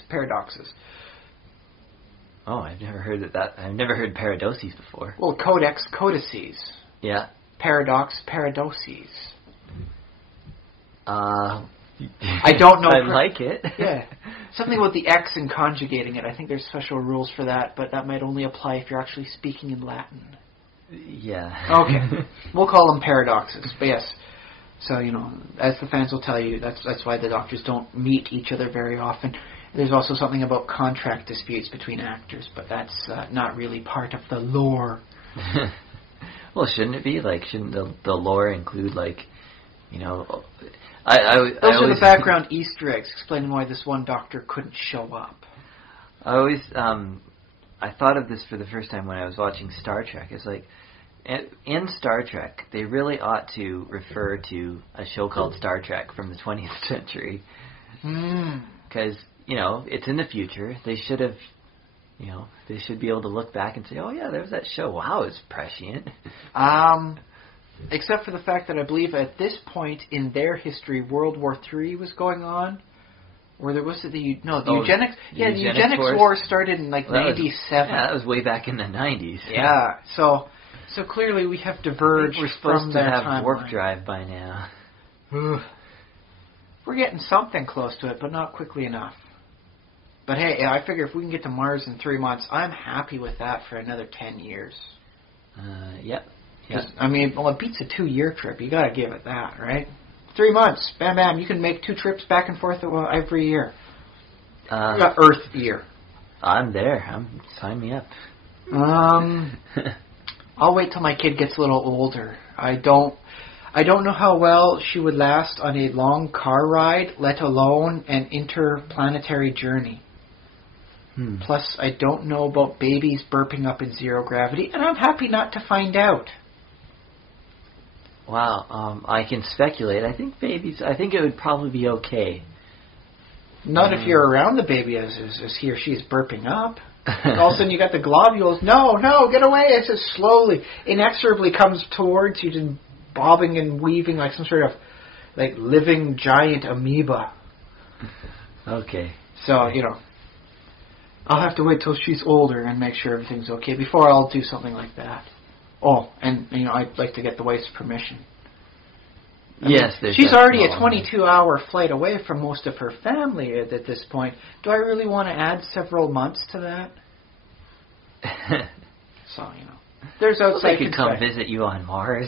Paradoxes. Oh, I've never heard that. I've never heard paradoses before. Well, codex, codices. Yeah. Paradox, paradoses. I don't know. I like it. Yeah. Something with the X and conjugating it. I think there's special rules for that, but that might only apply if you're actually speaking in Latin. Yeah. Okay. We'll call them paradoxes. But yes. So, as the fans will tell you, that's why the doctors don't meet each other very often. There's also something about contract disputes between actors, but that's not really part of the lore. Well, shouldn't it be? Like, shouldn't the lore include, like, Those are the background Easter eggs explaining why this one doctor couldn't show up. I always, I thought of this for the first time when I was watching Star Trek. It's like, in Star Trek, they really ought to refer to a show called Star Trek from the 20th century. Because, it's in the future. They should have, they should be able to look back and say, oh yeah, there was that show. Wow, it's prescient. Except for the fact that I believe at this point in their history, World War III was going on. Or there was the eugenics. Yeah, the eugenics war started in 97. That was way back in the 90s. Yeah, so clearly we have diverged we're from supposed to have timeline. warp drive by now. We're getting something close to it, but not quickly enough. But hey, I figure if we can get to Mars in 3 months, I'm happy with that for another 10 years. Yep. It beats a 2-year trip. You gotta give it that, right? 3 months, bam, bam. You can make 2 trips back and forth every year. Earth year. I'm there. Sign me up. I'll wait till my kid gets a little older. I don't know how well she would last on a long car ride, let alone an interplanetary journey. Plus, I don't know about babies burping up in zero gravity, and I'm happy not to find out. Wow, I can speculate. I think it would probably be okay. Not if you're around the baby as he or she is burping up. All of a sudden you got the globules. No, get away. It just slowly, inexorably comes towards you, just bobbing and weaving like some sort of living giant amoeba. Okay. So, I'll have to wait till she's older and make sure everything's okay before I'll do something like that. Oh, and, I'd like to get the wife's permission. Yes, she's already a 22-hour flight away from most of her family at this point. Do I really want to add several months to that? So, there's outside. They could come visit you on Mars.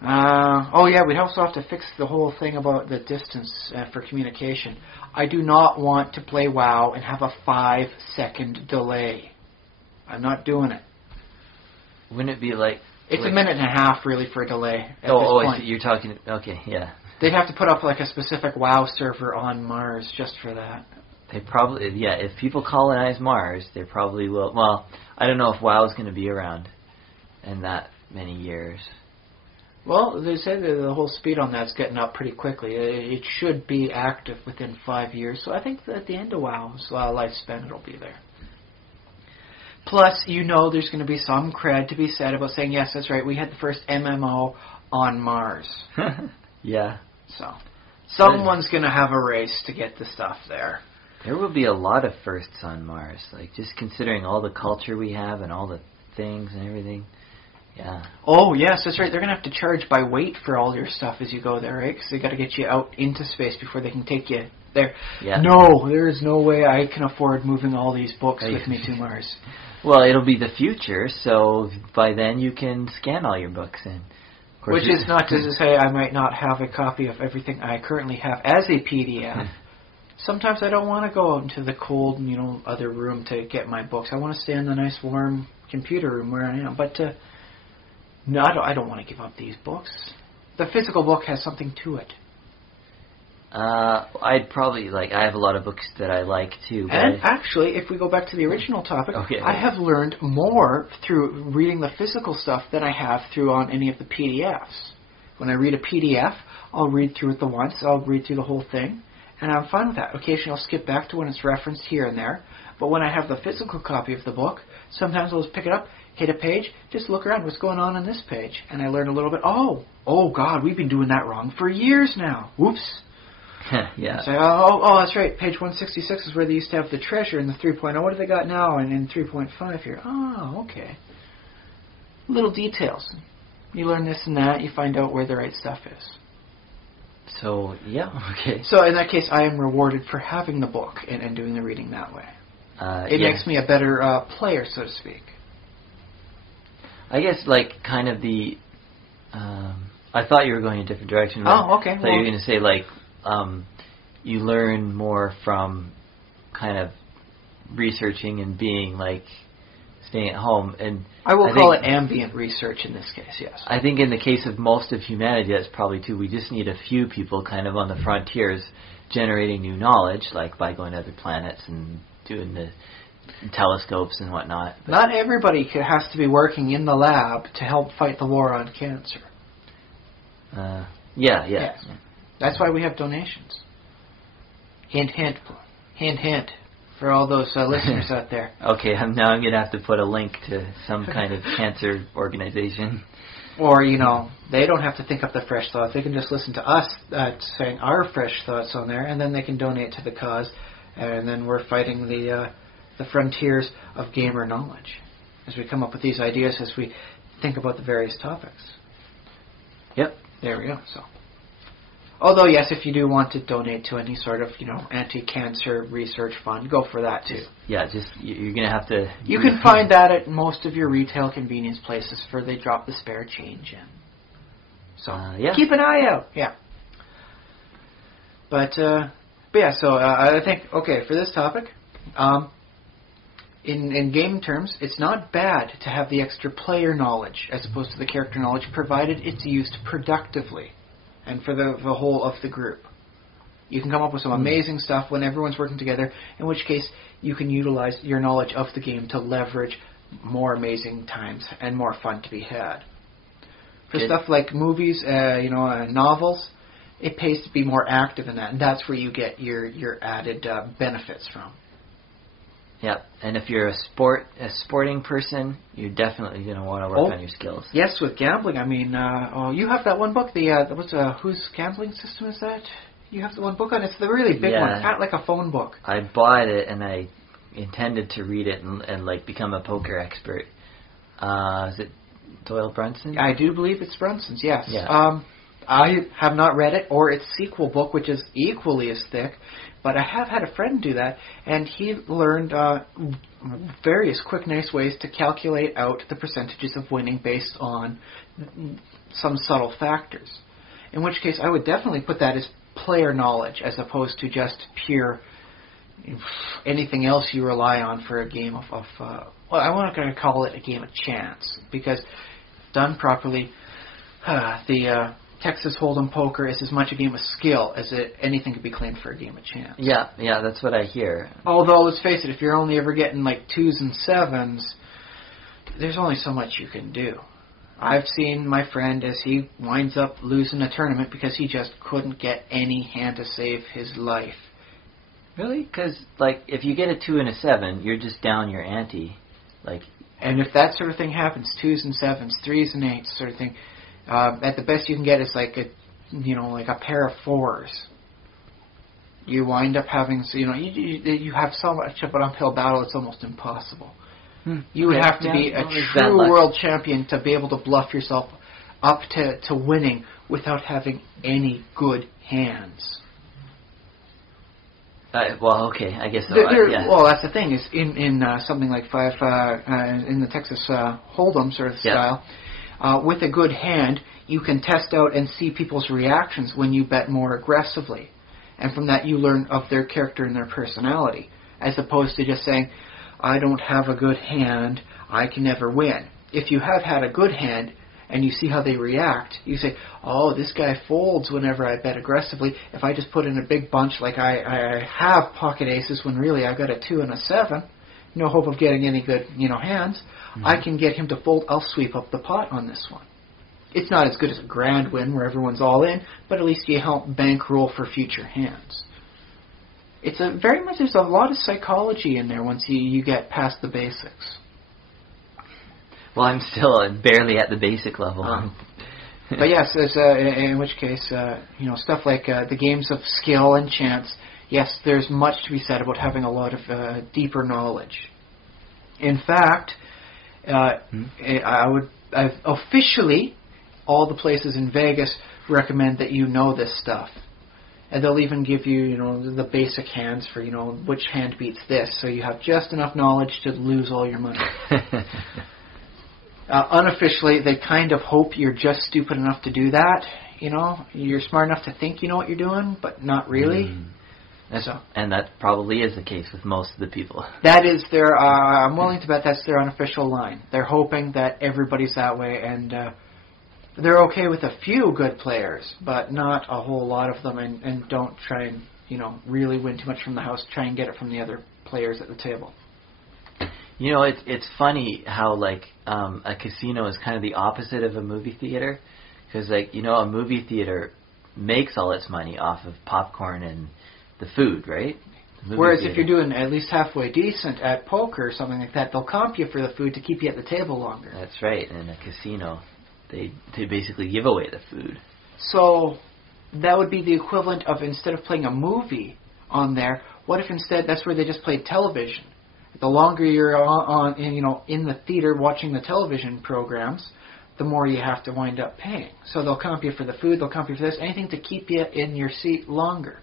We'd also have to fix the whole thing about the distance for communication. I do not want to play WoW and have a 5-second delay. I'm not doing it. Wouldn't it be It's a minute and a half, really, for a delay at this point. You're talking... Okay, yeah. They'd have to put up, a specific WoW server on Mars just for that. They probably... Yeah, if people colonize Mars, they probably will... Well, I don't know if WoW's going to be around in that many years. Well, they say that the whole speed on that's getting up pretty quickly. It should be active within 5 years, so I think that at the end of WoW's lifespan, it'll be there. Plus, there's going to be some cred to be said about saying, yes, that's right, we had the first MMO on Mars. Yeah. So, someone's going to have a race to get the stuff there. There will be a lot of firsts on Mars, just considering all the culture we have and all the things and everything. Yeah. Oh, yes, that's right. They're going to have to charge by weight for all your stuff as you go there, right? Because they got to get you out into space before they can take you there. Yeah. No, there is no way I can afford moving all these books with me to Mars. Well, it'll be the future, so by then you can scan all your books in. Which is not to say I might not have a copy of everything I currently have as a PDF. Sometimes I don't want to go out into the cold, other room to get my books. I want to stay in the nice, warm computer room where I am. But no, I don't want to give up these books. The physical book has something to it. I'd probably I have a lot of books that I like too. And actually, if we go back to the original topic, I have learned more through reading the physical stuff than I have through on any of the PDFs. When I read a PDF, I'll read through it once. I'll read through the whole thing, and I'm fine with that. Occasionally, I'll skip back to when it's referenced here and there. But when I have the physical copy of the book, sometimes I'll just pick it up, hit a page, just look around, what's going on this page, and I learn a little bit. Oh God, we've been doing that wrong for years now. Whoops. Yeah. So, oh, that's right. Page 166 is where they used to have the treasure in the 3.0. What do they got now in 3.5 here? Oh, okay. Little details. You learn this and that. You find out where the right stuff is. So, yeah, okay. So, in that case, I am rewarded for having the book and doing the reading that way. It makes me a better player, so to speak. I guess, kind of the... I thought you were going a different direction. Oh, okay. I thought you were going to say, you learn more from kind of researching and being staying at home. And I will call it ambient research in this case, yes. I think in the case of most of humanity, that's probably true. We just need a few people kind of on the frontiers generating new knowledge, by going to other planets and doing the telescopes and whatnot. But not everybody has to be working in the lab to help fight the war on cancer. Yeah. That's why we have donations. Hint, hint. Hint, hint. For all those listeners out there. Okay, now I'm going to have to put a link to some kind of cancer organization. Or, they don't have to think up the fresh thoughts. They can just listen to us saying our fresh thoughts on there, and then they can donate to the cause. And then we're fighting the frontiers of gamer knowledge as we come up with these ideas, as we think about the various topics. Yep. There we go. So, although, yes, if you do want to donate to any sort of, anti-cancer research fund, go for that too. You're going to have to... You can find that at most of your retail convenience places for they drop the spare change in. So, keep an eye out. Yeah. But yeah, so I think, okay, for this topic, in game terms, it's not bad to have the extra player knowledge as opposed to the character knowledge, provided it's used productively and for the whole of the group. You can come up with some amazing stuff when everyone's working together, in which case you can utilize your knowledge of the game to leverage more amazing times and more fun to be had. For stuff like movies, novels, it pays to be more active in that, and that's where you get your added benefits from. Yeah, and if you're a sporting person, you're definitely going to want to work on your skills. Yes, with gambling, I mean, you have that one book. Whose gambling system is that? You have the one book on it. It's the really big one. It's not like a phone book. I bought it and I intended to read it and become a poker expert. Is it Doyle Brunson's? I do believe it's Brunson's. Yes. Yeah. I have not read it or its sequel book, which is equally as thick. But I have had a friend do that, and he learned various quick, nice ways to calculate out the percentages of winning based on some subtle factors. In which case, I would definitely put that as player knowledge as opposed to just pure anything else you rely on for a game of well, I'm not going to call it a game of chance, because done properly, the Texas Hold'em poker is as much a game of skill as anything could be claimed for a game of chance. Yeah, that's what I hear. Although, let's face it, if you're only ever getting like 2s and 7s, there's only so much you can do. I've seen my friend as he winds up losing a tournament because he just couldn't get any hand to save his life. Really? Because, if you get a 2 and a 7, you're just down your ante. And if that sort of thing happens, 2s and 7s, 3s and 8s sort of thing, at the best you can get is like a pair of 4s. You wind up having, you have so much of an uphill battle, it's almost impossible. You would have to be a true world champion to be able to bluff yourself up to winning without having any good hands. Well, okay, I guess so. Well, that's the thing, is in something like in the Texas Hold'em sort of style, with a good hand, you can test out and see people's reactions when you bet more aggressively. And from that, you learn of their character and their personality, as opposed to just saying, I don't have a good hand, I can never win. If you have had a good hand and you see how they react, you say, oh, this guy folds whenever I bet aggressively. If I just put in a big bunch like I have pocket aces when really I've got a 2 and a 7, no hope of getting any good hands, I can get him to fold, I'll sweep up the pot on this one. It's not as good as a grand win where everyone's all in, but at least you help bankroll for future hands. It's there's a lot of psychology in there once you get past the basics. Well, I'm still barely at the basic level. But yes, in which case, stuff like the games of skill and chance, yes, there's much to be said about having a lot of deeper knowledge. In fact, officially, all the places in Vegas recommend that you know this stuff. And they'll even give you, the basic hands for, which hand beats this, so you have just enough knowledge to lose all your money. Unofficially, they kind of hope you're just stupid enough to do that. You're smart enough to think you know what you're doing, but not really. And that probably is the case with most of the people. That is their, I'm willing to bet that's their unofficial line. They're hoping that everybody's that way, and they're okay with a few good players, but not a whole lot of them, and don't try and, really win too much from the house. Try and get it from the other players at the table. It's funny how, a casino is kind of the opposite of a movie theater. Because, a movie theater makes all its money off of popcorn and the food, right? The movie Whereas theater. if you're doing at least halfway decent at poker or something like that, they'll comp you for the food to keep you at the table longer. That's right. In a casino, they basically give away the food. So that would be the equivalent of, instead of playing a movie on there, what if instead that's where they just played television? The longer you're in the theater watching the television programs, the more you have to wind up paying. So they'll comp you for the food, they'll comp you for this, anything to keep you in your seat longer.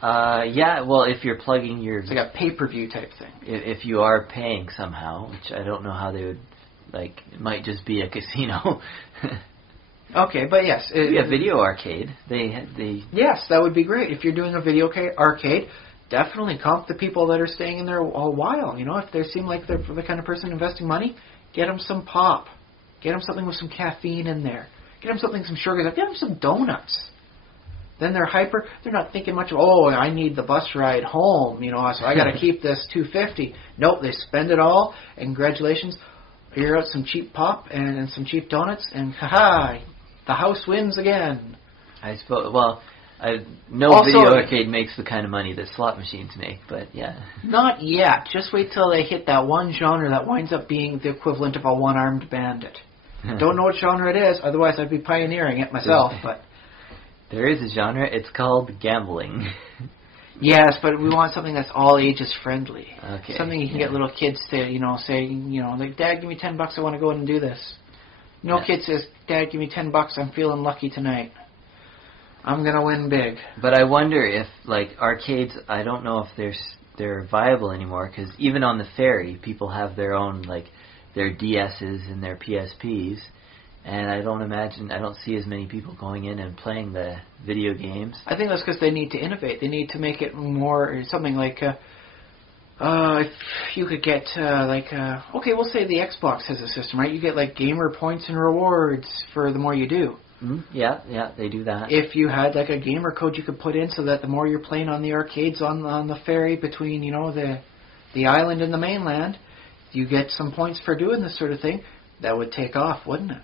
Yeah, well, if you're plugging your... It's like a pay-per-view type thing. If you are paying somehow, which I don't know how they would, like, it might just be a casino. Okay, but yes. Maybe a video arcade. They Yes, that would be great. If you're doing a video arcade, definitely comp the people that are staying in there a while. You know, if they seem like they're the kind of person investing money, get them some pop. Get them something with some caffeine in there. Get them something, some sugar. Get them some donuts. Then they're hyper. They're not thinking much of, oh, I need the bus ride home, you know, so I got to keep this $250. Nope, they spend it all, and congratulations, you're out some cheap pop and some cheap donuts, and ha-ha, the house wins again. I suppose, well, Also, video arcade makes the kind of money that slot machines make, but yeah. Not yet. Just wait till they hit that one genre that winds up being the equivalent of a one-armed bandit. Don't know what genre it is, otherwise I'd be pioneering it myself, but... There is a genre. It's called gambling. Yes, but we want something that's all ages friendly. Okay. Something you can get little kids to, say, like, Dad, give me $10, I want to go in and do this. No kid says, Dad, give me $10, I'm feeling lucky tonight. I'm going to win big. But I wonder if, like, arcades, I don't know if they're viable anymore, because even on the ferry, people have their own, like, their DSs and their PSPs. And I don't see as many people going in and playing the video games. I think that's because they need to innovate. They need to make it more something like, if you could get, okay, we'll say the Xbox has a system, right? You get, like, gamer points and rewards for the more you do. Mm-hmm. Yeah, they do that. If you had, like, a gamer code you could put in so that the more you're playing on the arcades on the ferry between, the island and the mainland, you get some points for doing this sort of thing, that would take off, wouldn't it?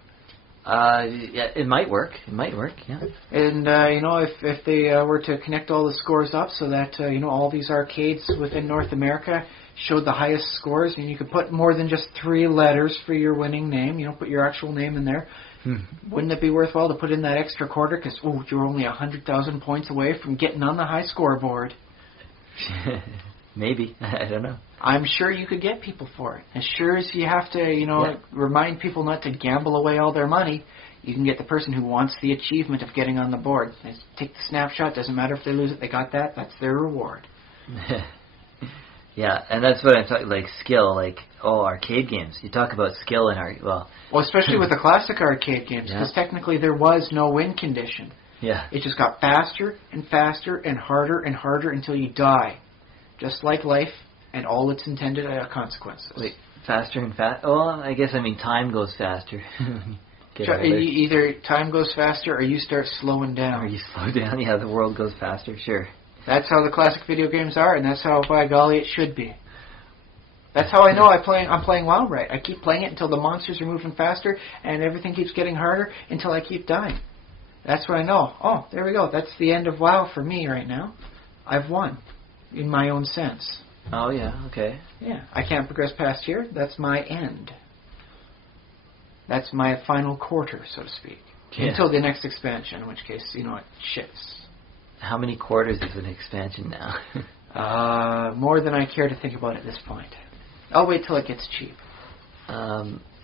Yeah, it might work. Yeah. And, if they were to connect all the scores up so that, all these arcades within North America showed the highest scores, and you could put more than just 3 letters for your winning name, put your actual name in there. Wouldn't it be worthwhile to put in that extra quarter because, you're only 100,000 points away from getting on the high scoreboard? Maybe. I don't know. I'm sure you could get people for it. As sure as you have to, remind people not to gamble away all their money, you can get the person who wants the achievement of getting on the board. They take the snapshot, doesn't matter if they lose it, they got that, that's their reward. Yeah, and that's what I'm talking, like skill, arcade games. You talk about skill in Well, especially with the classic arcade games, because technically there was no win condition. Yeah. It just got faster and faster and harder until you die. Just like life and all its intended consequences. Wait, faster and fast? Well, I guess, time goes faster. Either time goes faster or you start slowing down. Or you slow down, yeah, the world goes faster, sure. That's how the classic video games are, and that's how, by golly, it should be. That's how I know I'm playing WoW right. I keep playing it until the monsters are moving faster, and everything keeps getting harder until I keep dying. That's what I know. Oh, there we go. That's the end of WoW for me right now. I've won, in my own sense. Oh, yeah, okay. Yeah, I can't progress past here. That's my end. That's my final quarter, so to speak. Yeah. Until the next expansion, in which case, it shifts. How many quarters is an expansion now? More than I care to think about at this point. I'll wait till it gets cheap.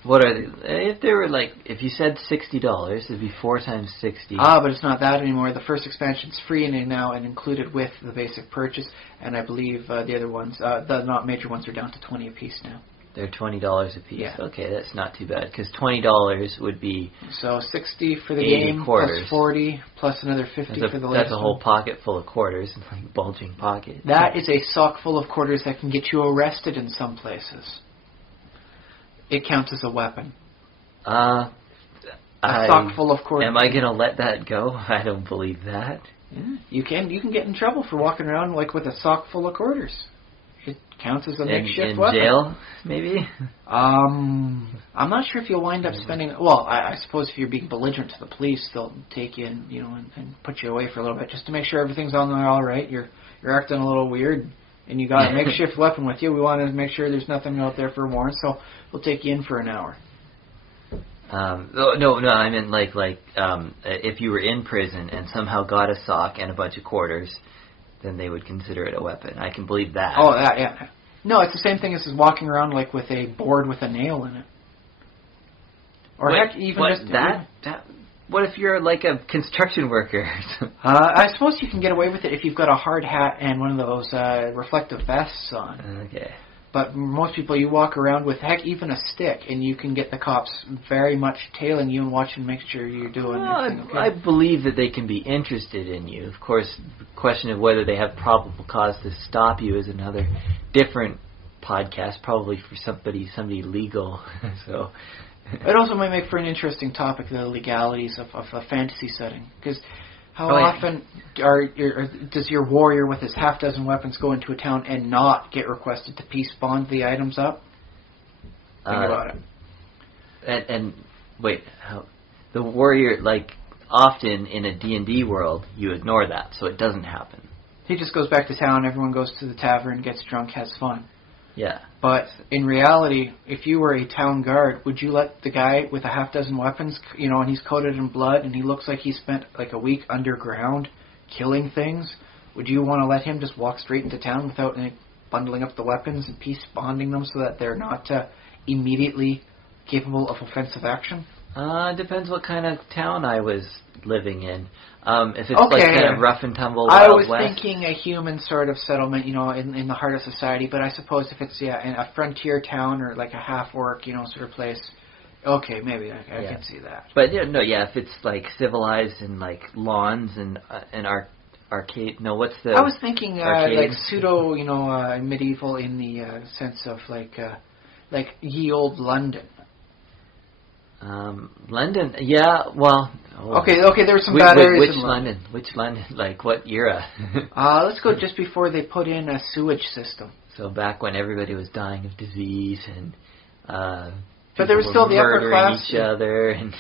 What are they? If they were if you said $60, it'd be 4 times 60. But it's not that anymore. The first expansion's free now and included with the basic purchase, and I believe the other ones, the not major ones, are down to 20 apiece now. They're $20 a piece. Yeah. Okay, that's not too bad, because $20 would be so 60 for the game, quarters. Plus 40, plus another 50 for the latest. That's a whole pocket full of quarters, bulging pocket. That is a sock full of quarters that can get you arrested in some places. It counts as a weapon. A sock full of quarters. Am I going to let that go? I don't believe that. Yeah, you can get in trouble for walking around with a sock full of quarters. it counts as a makeshift in weapon. jail, maybe? I'm not sure if you'll wind up spending... Well, I suppose if you're being belligerent to the police, they'll take you in, and put you away for a little bit just to make sure everything's on there all right. You're acting a little weird, and you got a makeshift weapon with you. We want to make sure there's nothing out there for a warrant, so we'll take you in for an hour. No, I mean if you were in prison and somehow got a sock and a bunch of quarters, then they would consider it a weapon. I can believe that. Oh, yeah. No, it's the same thing as walking around like with a board with a nail in it. Or heck, even just that. What if you're like a construction worker? I suppose you can get away with it if you've got a hard hat and one of those reflective vests on. Okay. But most people, you walk around with, heck, even a stick, and you can get the cops very much tailing you and watching, make sure you're doing everything okay. I believe that they can be interested in you. Of course, the question of whether they have probable cause to stop you is another different podcast, probably for somebody legal. So it also might make for an interesting topic, the legalities of a fantasy setting, because how often does your warrior with his half-dozen weapons go into a town and not get requested to peace bond the items up? Think about it. And wait, the warrior, like, often in a D&D world, you ignore that, so it doesn't happen. He just goes back to town, everyone goes to the tavern, gets drunk, has fun. Yeah. But in reality, if you were a town guard, would you let the guy with a half-dozen weapons, and he's coated in blood, and he looks like he spent like a week underground killing things, would you want to let him just walk straight into town without bundling up the weapons and peace bonding them so that they're not immediately capable of offensive action? Depends what kind of town I was living in. If it's like kind of rough and tumble Wild I was West. thinking a human sort of settlement, in the heart of society. But I suppose if it's in a frontier town or like a half-orc, sort of place. Okay, maybe I can see that. But if it's like civilized and like lawns and arcade. No, what's the? I was thinking like pseudo, medieval in the sense of like ye old London. London, yeah, well... Oh. Okay, there were some bad areas in London. Which London? Like, what era? Let's go just before they put in a sewage system. So back when everybody was dying of disease and... but there was still the upper class... each other and...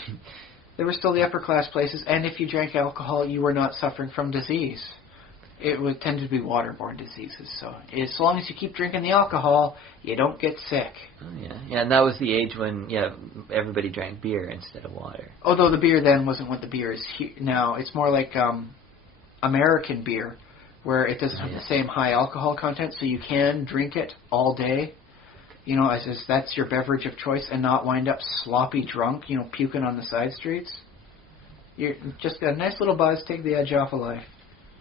There were still the upper class places, and if you drank alcohol, you were not suffering from disease. It would tend to be waterborne diseases, so as long as you keep drinking the alcohol, you don't get sick. Oh, yeah, and that was the age when everybody drank beer instead of water. Although the beer then wasn't what the beer is now. It's more like American beer, where it doesn't have the same high alcohol content, so you can drink it all day. As that's your beverage of choice, and not wind up sloppy drunk, puking on the side streets. You're just got a nice little buzz, take the edge off of life.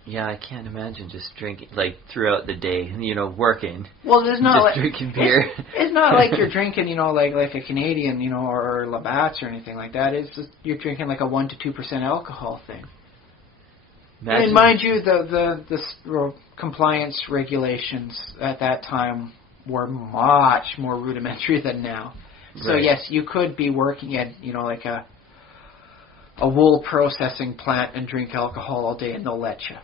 Yeah, I can't imagine just drinking, like, throughout the day, working. Well, there's not just drinking beer. It's not like you're drinking, like a Canadian, or Labatt's or anything like that. It's just you're drinking like a 1 to 2% alcohol thing. And mind you, the compliance regulations at that time were much more rudimentary than now. So yes, you could be working at, like a wool processing plant and drink alcohol all day and they'll let you.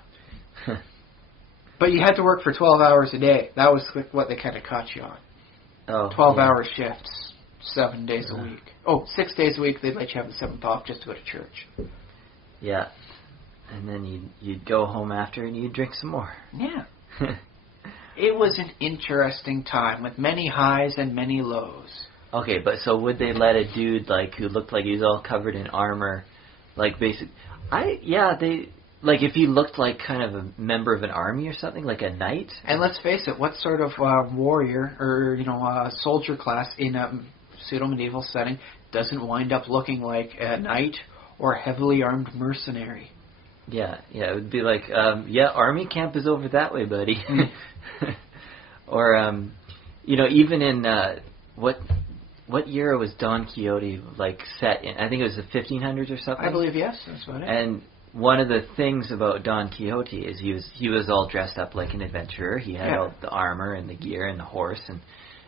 But you had to work for 12 hours a day. That was what they kind of caught you on. 12-hour shifts, 7 days a week. 6 days a week, they'd let you have the 7th off just to go to church. Yeah. And then you'd go home after and you'd drink some more. Yeah. It was an interesting time with many highs and many lows. Okay, but so would they let a dude who looked like he was all covered in armor, if he looked like kind of a member of an army or something, like a knight? And let's face it, what sort of warrior or soldier class in a pseudo-medieval setting doesn't wind up looking like a knight or a heavily armed mercenary? Yeah, it would be like, army camp is over that way, buddy. Or, even in, what year was Don Quixote, set in? I think it was the 1500s or something? I believe, yes, that's about it. And one of the things about Don Quixote is he was all dressed up like an adventurer. He had all the armor and the gear and the horse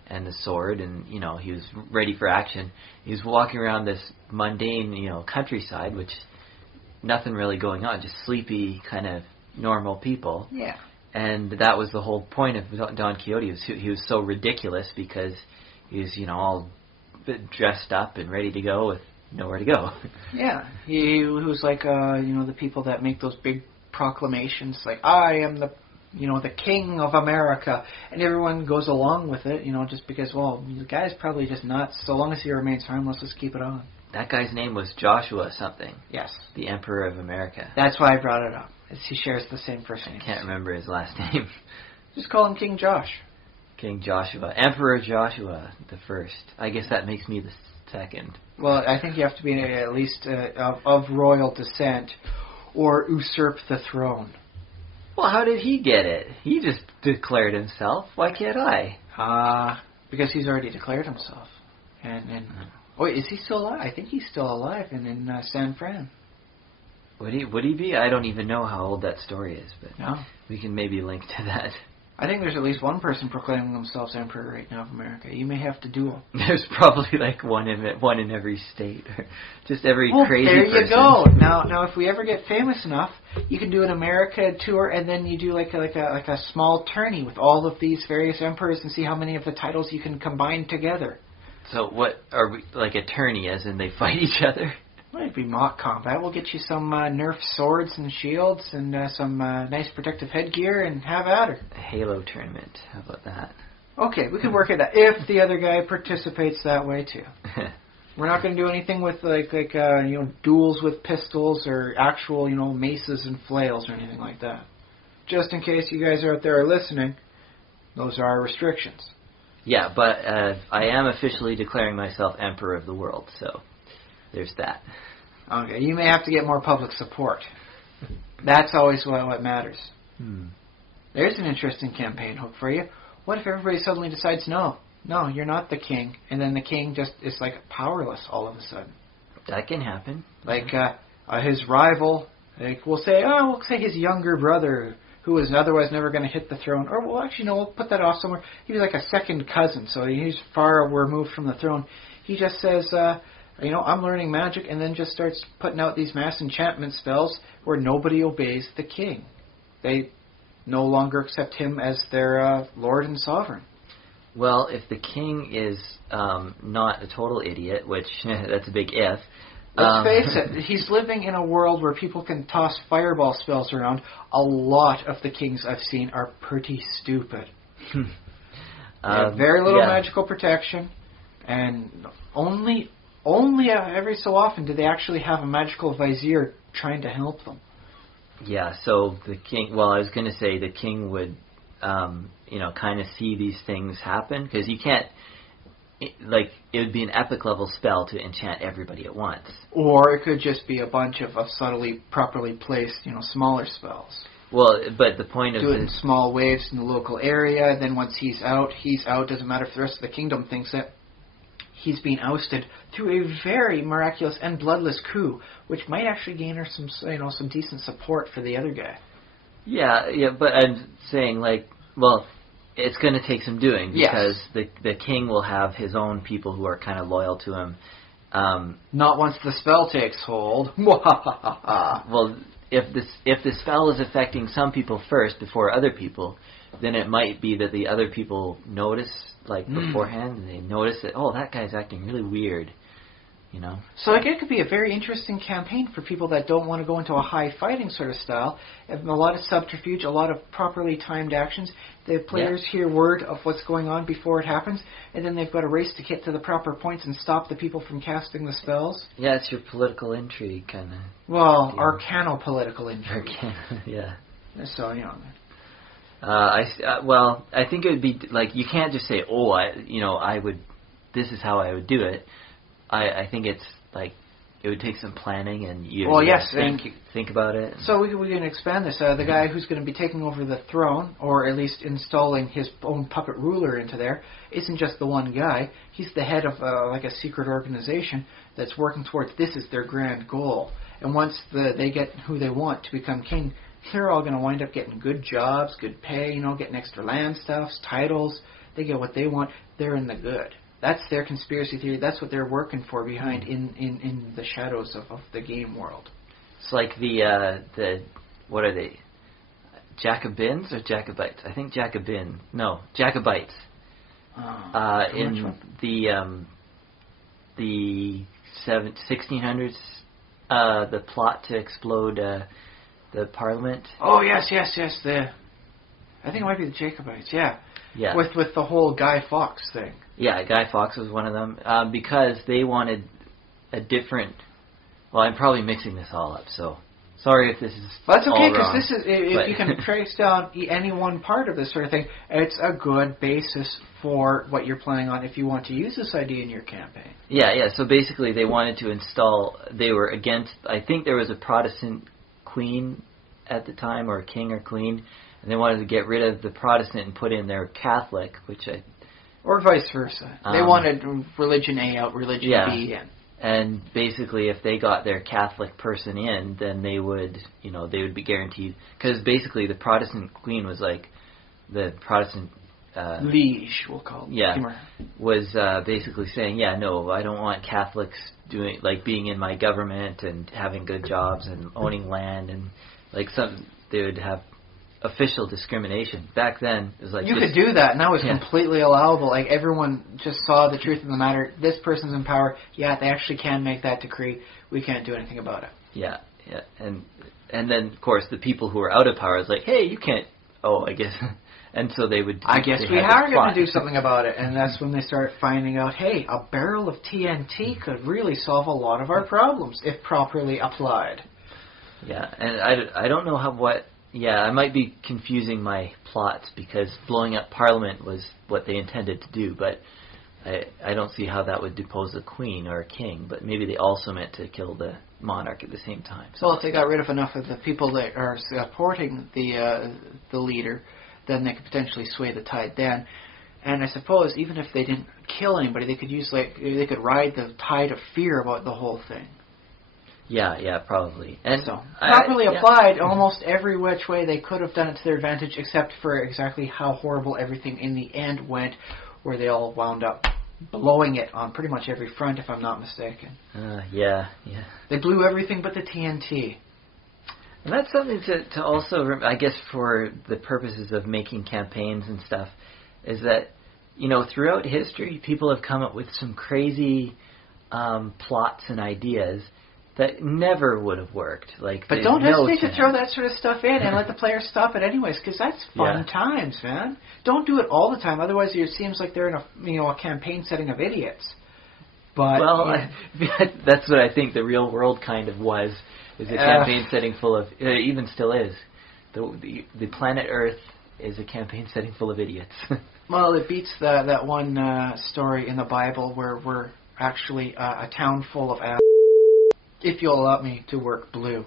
and the sword, and, he was ready for action. He was walking around this mundane, countryside, which... nothing really going on, just sleepy, kind of normal people. Yeah. And that was the whole point of Don Quixote. He was so ridiculous because he was, all dressed up and ready to go with nowhere to go. Yeah, he was like, the people that make those big proclamations, like, I am the king of America, and everyone goes along with it, just because, well, the guy's probably just nuts. So long as he remains harmless, let's keep it on. That guy's name was Joshua something. Yes. The Emperor of America. That's why I brought it up. He shares the same first name. I can't remember his last name. Just call him King Josh. King Joshua. Emperor Joshua the First. I guess that makes me the second. Well, I think you have to be at least of royal descent or usurp the throne. Well, how did he get it? He just declared himself. Why can't I? Because he's already declared himself. And is he still alive? I think he's still alive in San Fran. Would he be? I don't even know how old that story is, but no. We can maybe link to that. I think there's at least one person proclaiming themselves emperor right now of America. You may have to duel. There's probably like one in every state, just every crazy there person. You go. Now, if we ever get famous enough, you can do an America tour, and then you do like a small tourney with all of these various emperors, and see how many of the titles you can combine together. So what are we, like a tourney, as in they fight each other? Well, it'd be mock combat. We'll get you some Nerf swords and shields and some nice protective headgear, and have at her. A Halo tournament. How about that? Okay, we could work it out if the other guy participates that way too. We're not going to do anything with like duels with pistols or actual maces and flails or anything like that. Just in case you guys out there are listening, those are our restrictions. Yeah, but I am officially declaring myself Emperor of the World, so there's that. Okay, you may have to get more public support. That's always what matters. There's an interesting campaign hook for you. What if everybody suddenly decides, no, you're not the king, and then the king just is like powerless all of a sudden? That can happen. Like his rival, like we'll say his younger brother, who was otherwise never going to hit the throne, or we'll put that off somewhere. He's like a second cousin, so he's far removed from the throne. He just says, I'm learning magic, and then just starts putting out these mass enchantment spells where nobody obeys the king. They no longer accept him as their lord and sovereign. Well, if the king is not a total idiot, which that's a big if. Let's face it, he's living in a world where people can toss fireball spells around. A lot of the kings I've seen are pretty stupid. They have very little magical protection, and only every so often do they actually have a magical vizier trying to help them. Yeah, so the king, I was going to say the king would, kind of see these things happen, because you can't, it would be an epic level spell to enchant everybody at once. Or it could just be a bunch of subtly, properly placed, smaller spells. Well, but the point of do it in small waves in the local area, then once he's out. Doesn't matter if the rest of the kingdom thinks it. He's being ousted through a very miraculous and bloodless coup, which might actually gain her some decent support for the other guy. Yeah, but I'm saying it's going to take some doing, because the king will have his own people who are kind of loyal to him. Not once the spell takes hold. Well, if the spell is affecting some people first before other people, then it might be that the other people notice beforehand, and they notice that, that guy's acting really weird, So it could be a very interesting campaign for people that don't want to go into a high fighting sort of style. A lot of subterfuge, a lot of properly timed actions. The players hear word of what's going on before it happens, and then they've got to race to get to the proper points and stop the people from casting the spells. Yeah, it's your political intrigue kind of. Well, arcano-political intrigue. Yeah. So, I think it would be you can't just say, I would. This is how I would do it. I think it's it would take some planning, and you think about it. So we can expand this. The guy who's going to be taking over the throne, or at least installing his own puppet ruler into there, isn't just the one guy. He's the head of a secret organization that's working towards this is their grand goal. And once they get who they want to become king, they're all going to wind up getting good jobs, good pay, getting extra land stuffs, titles. They get what they want. They're in the good. That's their conspiracy theory. That's what they're working for behind in the shadows of the game world. It's like the what are they? Jacobins or Jacobites? I think Jacobin. No, Jacobites. In the 1600s, the plot to explode the Parliament. Oh yes. I think it might be the Jacobites. Yeah. Yeah. With the whole Guy Fawkes thing. Yeah, Guy Fawkes was one of them because they wanted a different. Well, I'm probably mixing this all up, so sorry if this is. That's okay, because this is if you can trace down any one part of this sort of thing, it's a good basis for what you're planning on if you want to use this idea in your campaign. Yeah. So basically, they wanted to install. They were against. I think there was a Protestant queen at the time, or a king or queen, and they wanted to get rid of the Protestant and put in their Catholic, or vice versa. They wanted religion A out, religion B in. And basically, if they got their Catholic person in, then they would be guaranteed. Because basically, the Protestant queen was like the Protestant liege, we'll call it. Yeah, was basically saying, I don't want Catholics being in my government and having good jobs and owning land and they would have official discrimination. Back then, it was like... You could do that, and that was completely allowable. Like, everyone just saw the truth of the matter. This person's in power. Yeah, they actually can make that decree. We can't do anything about it. Yeah. And then, of course, the people who were out of power was like, hey, you can't... Oh, I guess... And so they would... I guess we are going to do something about it. And that's when they start finding out, hey, a barrel of TNT could really solve a lot of our problems if properly applied. Yeah, and I don't know what... Yeah, I might be confusing my plots because blowing up Parliament was what they intended to do, but I don't see how that would depose a queen or a king, but maybe they also meant to kill the monarch at the same time. So if they got rid of enough of the people that are supporting the leader, then they could potentially sway the tide then. And I suppose even if they didn't kill anybody, they could they could ride the tide of fear about the whole thing. Yeah, probably. And so, properly applied, almost every which way they could have done it to their advantage, except for exactly how horrible everything in the end went, where they all wound up blowing it on pretty much every front, if I'm not mistaken. Yeah. They blew everything but the TNT. And that's something to also, I guess, for the purposes of making campaigns and stuff, is that, throughout history, people have come up with some crazy plots and ideas that never would have worked. But don't hesitate to throw that sort of stuff in and let the players stop it anyways, because that's fun times, man. Don't do it all the time, otherwise it seems like they're in a campaign setting of idiots. But that's what I think the real world kind of was, is a campaign setting full of, even still is. The planet Earth is a campaign setting full of idiots. Well, it beats that one story in the Bible where we're actually a town full of assholes. If you'll allow me to work blue.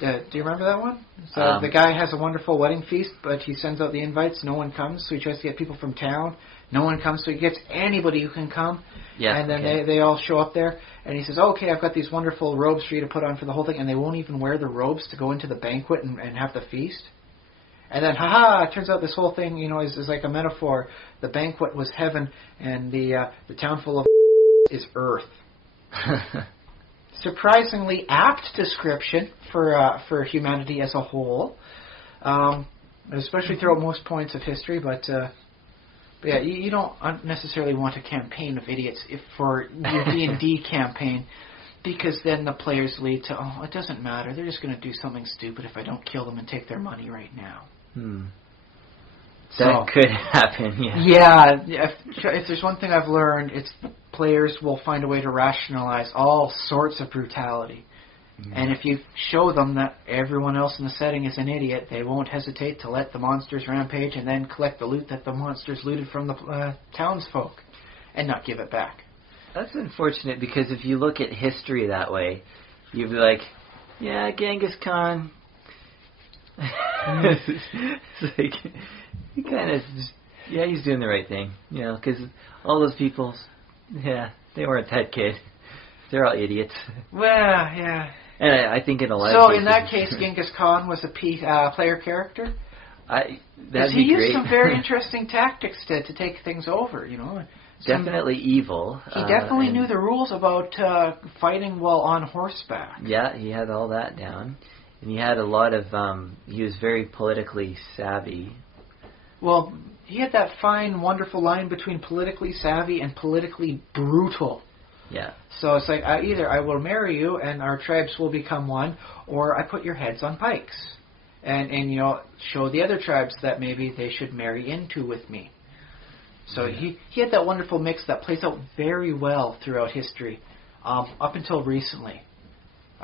Do you remember that one? So the guy has a wonderful wedding feast, but he sends out the invites. No one comes, so he tries to get people from town. No one comes, so he gets anybody who can come. Yeah, and then they all show up there. And he says, okay, I've got these wonderful robes for you to put on for the whole thing. And they won't even wear the robes to go into the banquet and have the feast. And then, it turns out this whole thing, is like a metaphor. The banquet was heaven, and the town full of is earth. Surprisingly apt description for humanity as a whole, especially throughout most points of history. But yeah, you don't necessarily want a campaign of idiots for your D&D campaign, because then the players lead to, it doesn't matter. They're just going to do something stupid if I don't kill them and take their money right now. That could happen, yeah. Yeah, if there's one thing I've learned, it's players will find a way to rationalize all sorts of brutality. And if you show them that everyone else in the setting is an idiot, they won't hesitate to let the monsters rampage and then collect the loot that the monsters looted from the townsfolk and not give it back. That's unfortunate, because if you look at history that way, you'd be like, yeah, Genghis Khan. It's like, he kind of, he's doing the right thing, because all those people, they weren't that kid. They're all idiots. Well, yeah. And I think in a lot of cases... So in that case, Genghis Khan was a player character? That'd be great. He used some very interesting tactics to take things over, Definitely evil. He definitely knew the rules about fighting while on horseback. Yeah, he had all that down. And he had a lot of, he was very politically savvy. Well, he had that fine, wonderful line between politically savvy and politically brutal. Yeah. So it's like, either I will marry you and our tribes will become one, or I put your heads on pikes. And you know, show the other tribes that maybe they should marry into with me. So he had that wonderful mix that plays out very well throughout history, up until recently.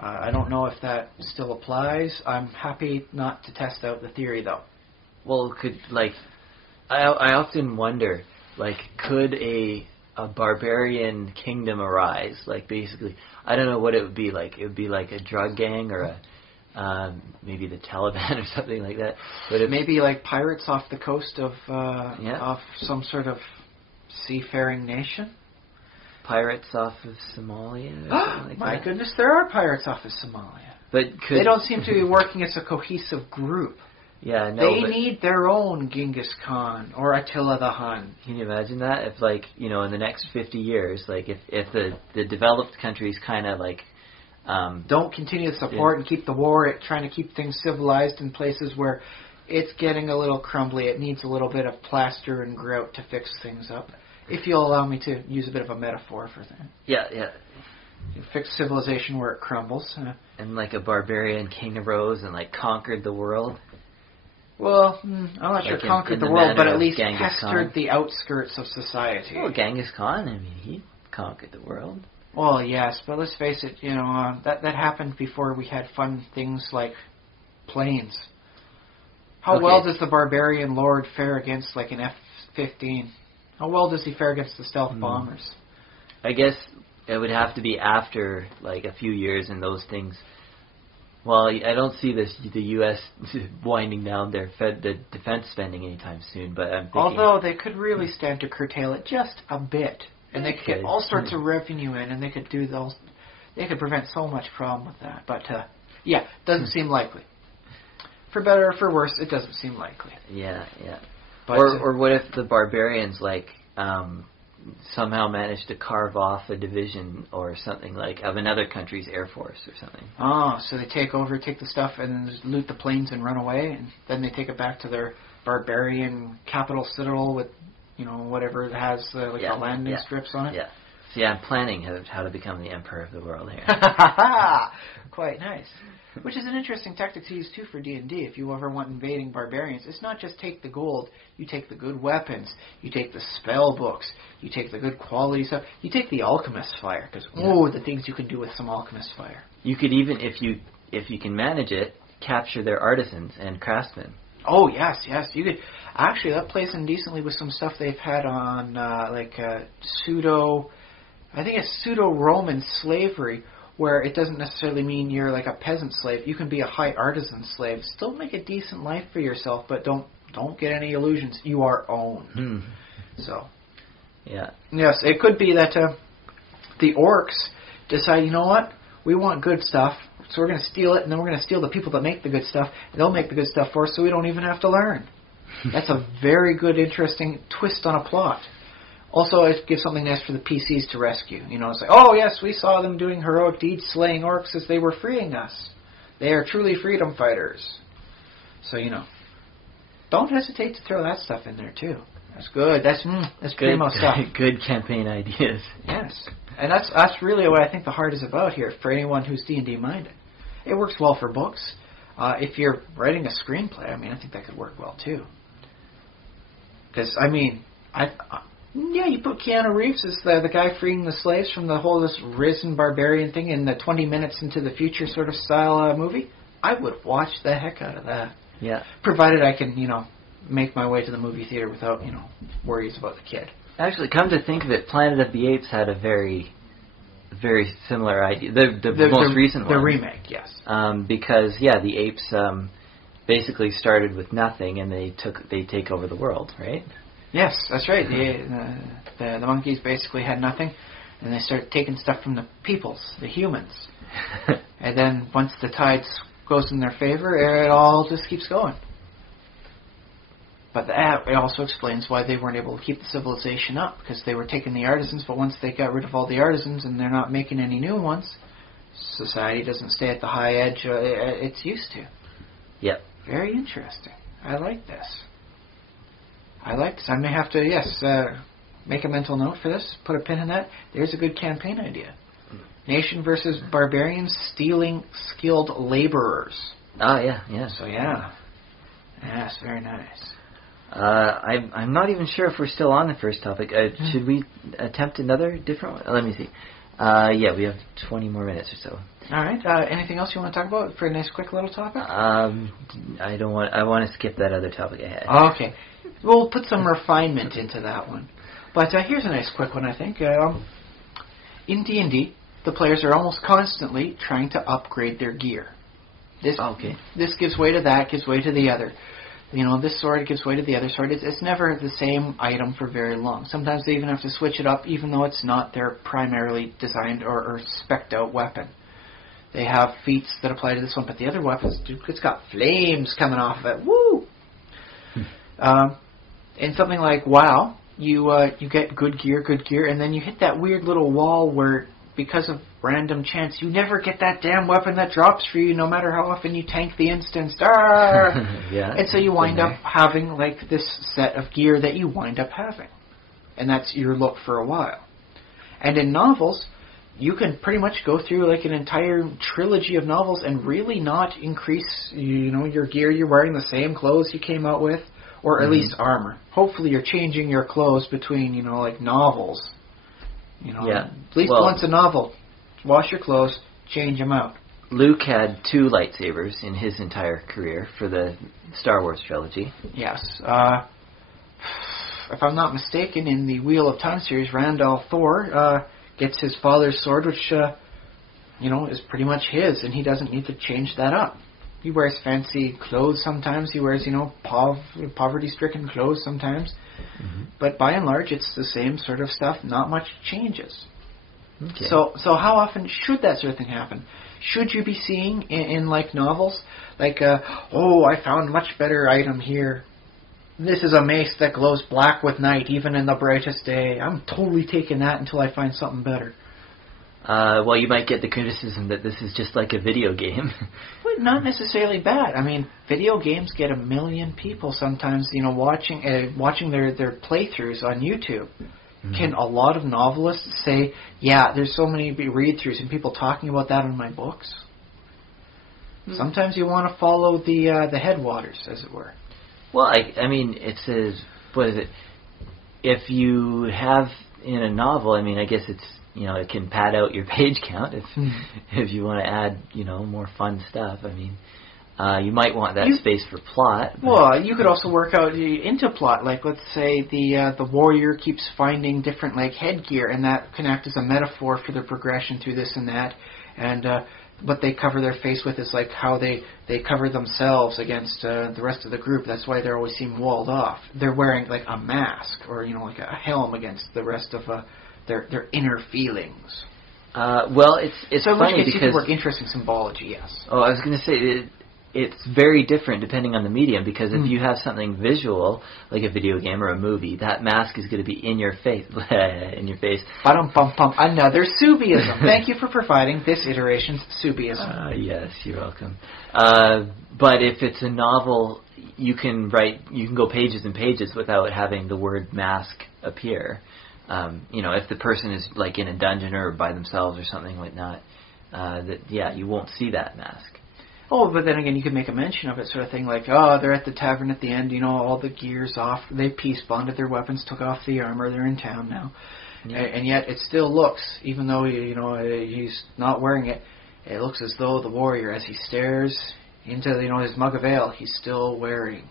I don't know if that still applies. I'm happy not to test out the theory, though. Well, I often wonder, could a barbarian kingdom arise? Basically, I don't know what it would be like. It would be like a drug gang or maybe the Treleaven or something like that. But maybe like pirates off the coast of some sort of seafaring nation. Pirates off of Somalia or something like My that. goodness, there are pirates off of Somalia. But they don't seem to be working as a cohesive group. Yeah, no. They need their own Genghis Khan or Attila the Hun. Can you imagine that? If in the next 50 years, if the developed countries kind of don't continue to support and keep the war, trying to keep things civilized in places where it's getting a little crumbly, it needs a little bit of plaster and grout to fix things up. If you'll allow me to use a bit of a metaphor for that. Yeah. You fix civilization where it crumbles. And a barbarian king arose and conquered the world. Well, I'm not sure conquered the world, but at least pestered the outskirts of society. Well, Genghis Khan, he conquered the world. Well, yes, but let's face it, that happened before we had fun things like planes. How well does the barbarian lord fare against an F-15? How well does he fare against the stealth bombers? I guess it would have to be after a few years and those things. Well, I don't see the U.S. winding down their the defense spending anytime soon, but I'm thinking... Although they could really stand to curtail it just a bit, and they could get all sorts of revenue in, and they could do those. They could prevent so much problem with that. But doesn't seem likely. For better or for worse, it doesn't seem likely. Yeah. But, or what if the barbarians somehow managed to carve off a division or something of another country's air force or something? Oh, so they take the stuff and then just loot the planes and run away, and then they take it back to their barbarian capital citadel with, whatever it has, the landing strips on it. Yeah. See, I'm planning how to become the emperor of the world here. Quite nice. Which is an interesting tactic to use, too, for D&D. If you ever want invading barbarians, it's not just take the gold. You take the good weapons. You take the spell books. You take the good quality stuff. You take the alchemist fire, because, the things you can do with some alchemist fire. You could even, if you can manage it, capture their artisans and craftsmen. Oh, yes. You could. Actually, that plays in decently with some stuff they've had on, pseudo-Roman slavery, where it doesn't necessarily mean you're a peasant slave. You can be a high artisan slave. Still make a decent life for yourself, but don't get any illusions. You are owned. So, yeah. Yes, it could be that the orcs decide, you know what? We want good stuff, so we're going to steal it, and then we're going to steal the people that make the good stuff, and they'll make the good stuff for us, so we don't even have to learn. That's a very good, interesting twist on a plot. Also, it gives something nice for the PCs to rescue. It's oh yes, we saw them doing heroic deeds slaying orcs as they were freeing us. They are truly freedom fighters. So, don't hesitate to throw that stuff in there, too. That's good. That's primo stuff. Good campaign ideas. Yes. And that's really what I think the heart is about here for anyone who's D&D minded. It works well for books. If you're writing a screenplay, I think that could work well, too. Because, you put Keanu Reeves as the guy freeing the slaves from this risen barbarian thing in the 20 minutes into the future sort of style movie. I would watch the heck out of that. Yeah. Provided I can, make my way to the movie theater without, worries about the kid. Actually, come to think of it, Planet of the Apes had a very, very similar idea. The most recent one. The remake, yes. Because, the apes basically started with nothing and they take over the world, right? Yes, that's right. The monkeys basically had nothing, and they started taking stuff from the peoples, the humans. And then once the tide goes in their favor, it all just keeps going. But it also explains why they weren't able to keep the civilization up, because they were taking the artisans, but once they got rid of all the artisans and they're not making any new ones, society doesn't stay at the high edge it's used to. Yep. Very interesting. I like this. I may have to, make a mental note for this. Put a pin in that. There's a good campaign idea. Nation versus barbarians stealing skilled laborers. Oh, yeah. So, yeah. Yes, very nice. I'm not even sure if we're still on the first topic. Should we attempt another different one? Let me see. Yeah, we have 20 more minutes or so. All right. Anything else you want to talk about for a nice quick little topic? I want to skip that other topic I had. Okay. We'll put some refinement into that one. But here's a nice quick one, I think. In D&D, the players are almost constantly trying to upgrade their gear. This gives way to that, gives way to the other. This sword gives way to the other sword. It's never the same item for very long. Sometimes they even have to switch it up, even though it's not their primarily designed or spec'd out weapon. They have feats that apply to this one, but the other weapons, it's got flames coming off of it. Woo! In something like WoW, you get good gear, and then you hit that weird little wall where, because of random chance, you never get that damn weapon that drops for you, no matter how often you tank the instance. Yeah. And so you wind up having like this set of gear that you wind up having, and that's your look for a while. And in novels, you can pretty much go through like an entire trilogy of novels and really not increase, your gear. You're wearing the same clothes you came out with, or at least armor. Hopefully you're changing your clothes between, like novels. At least once a novel. Wash your clothes, change them out. Luke had 2 lightsabers in his entire career for the Star Wars trilogy. Yes. If I'm not mistaken, in the Wheel of Time series, Randall Thor gets his father's sword, which, is pretty much his, and he doesn't need to change that up. He wears fancy clothes sometimes. He wears, poverty-stricken clothes sometimes. Mm-hmm. But by and large, it's the same sort of stuff. Not much changes. Okay. So how often should that sort of thing happen? Should you be seeing in like novels, like, I found a much better item here. This is a mace that glows black with night, even in the brightest day. I'm totally taking that until I find something better. Well, you might get the criticism that this is just like a video game. But not necessarily bad. I mean, video games get 1 million people sometimes, watching their playthroughs on YouTube. Mm-hmm. Can a lot of novelists say, yeah, there's so many read-throughs and people talking about that in my books? Mm-hmm. Sometimes you want to follow the headwaters, as it were. Well, I mean, it says, what is it? If you have in a novel, I mean, I guess it's, it can pad out your page count if you want to add, more fun stuff. I mean, you might want that space for plot. Well, you could also work out into plot. Like, let's say the warrior keeps finding different like headgear, and that can act as a metaphor for their progression through this and that. And what they cover their face with is like how they cover themselves against the rest of the group. That's why they always seem walled off. They're wearing like a mask or like a helm against the rest of their inner feelings. Well, it's so funny because you can because work interesting symbology. Yes. Oh, I was going to say it's very different depending on the medium, because if you have something visual like a video game or a movie, that mask is going to be in your face. Ba-dum-bum-bum. Another Subiism. Thank you for providing this iteration's Subiism. Yes, you're welcome. But if it's a novel, you can go pages and pages without having the word mask appear. If the person is like in a dungeon or by themselves or something like that, you won't see that mask. Oh, but then again, you could make a mention of it, sort of thing, like, they're at the tavern at the end, all the gear's off, they peace bonded their weapons, took off the armor, they're in town now. Yeah. And yet it still looks, even though, he's not wearing it, it looks as though the warrior, as he stares into, his mug of ale, he's still wearing,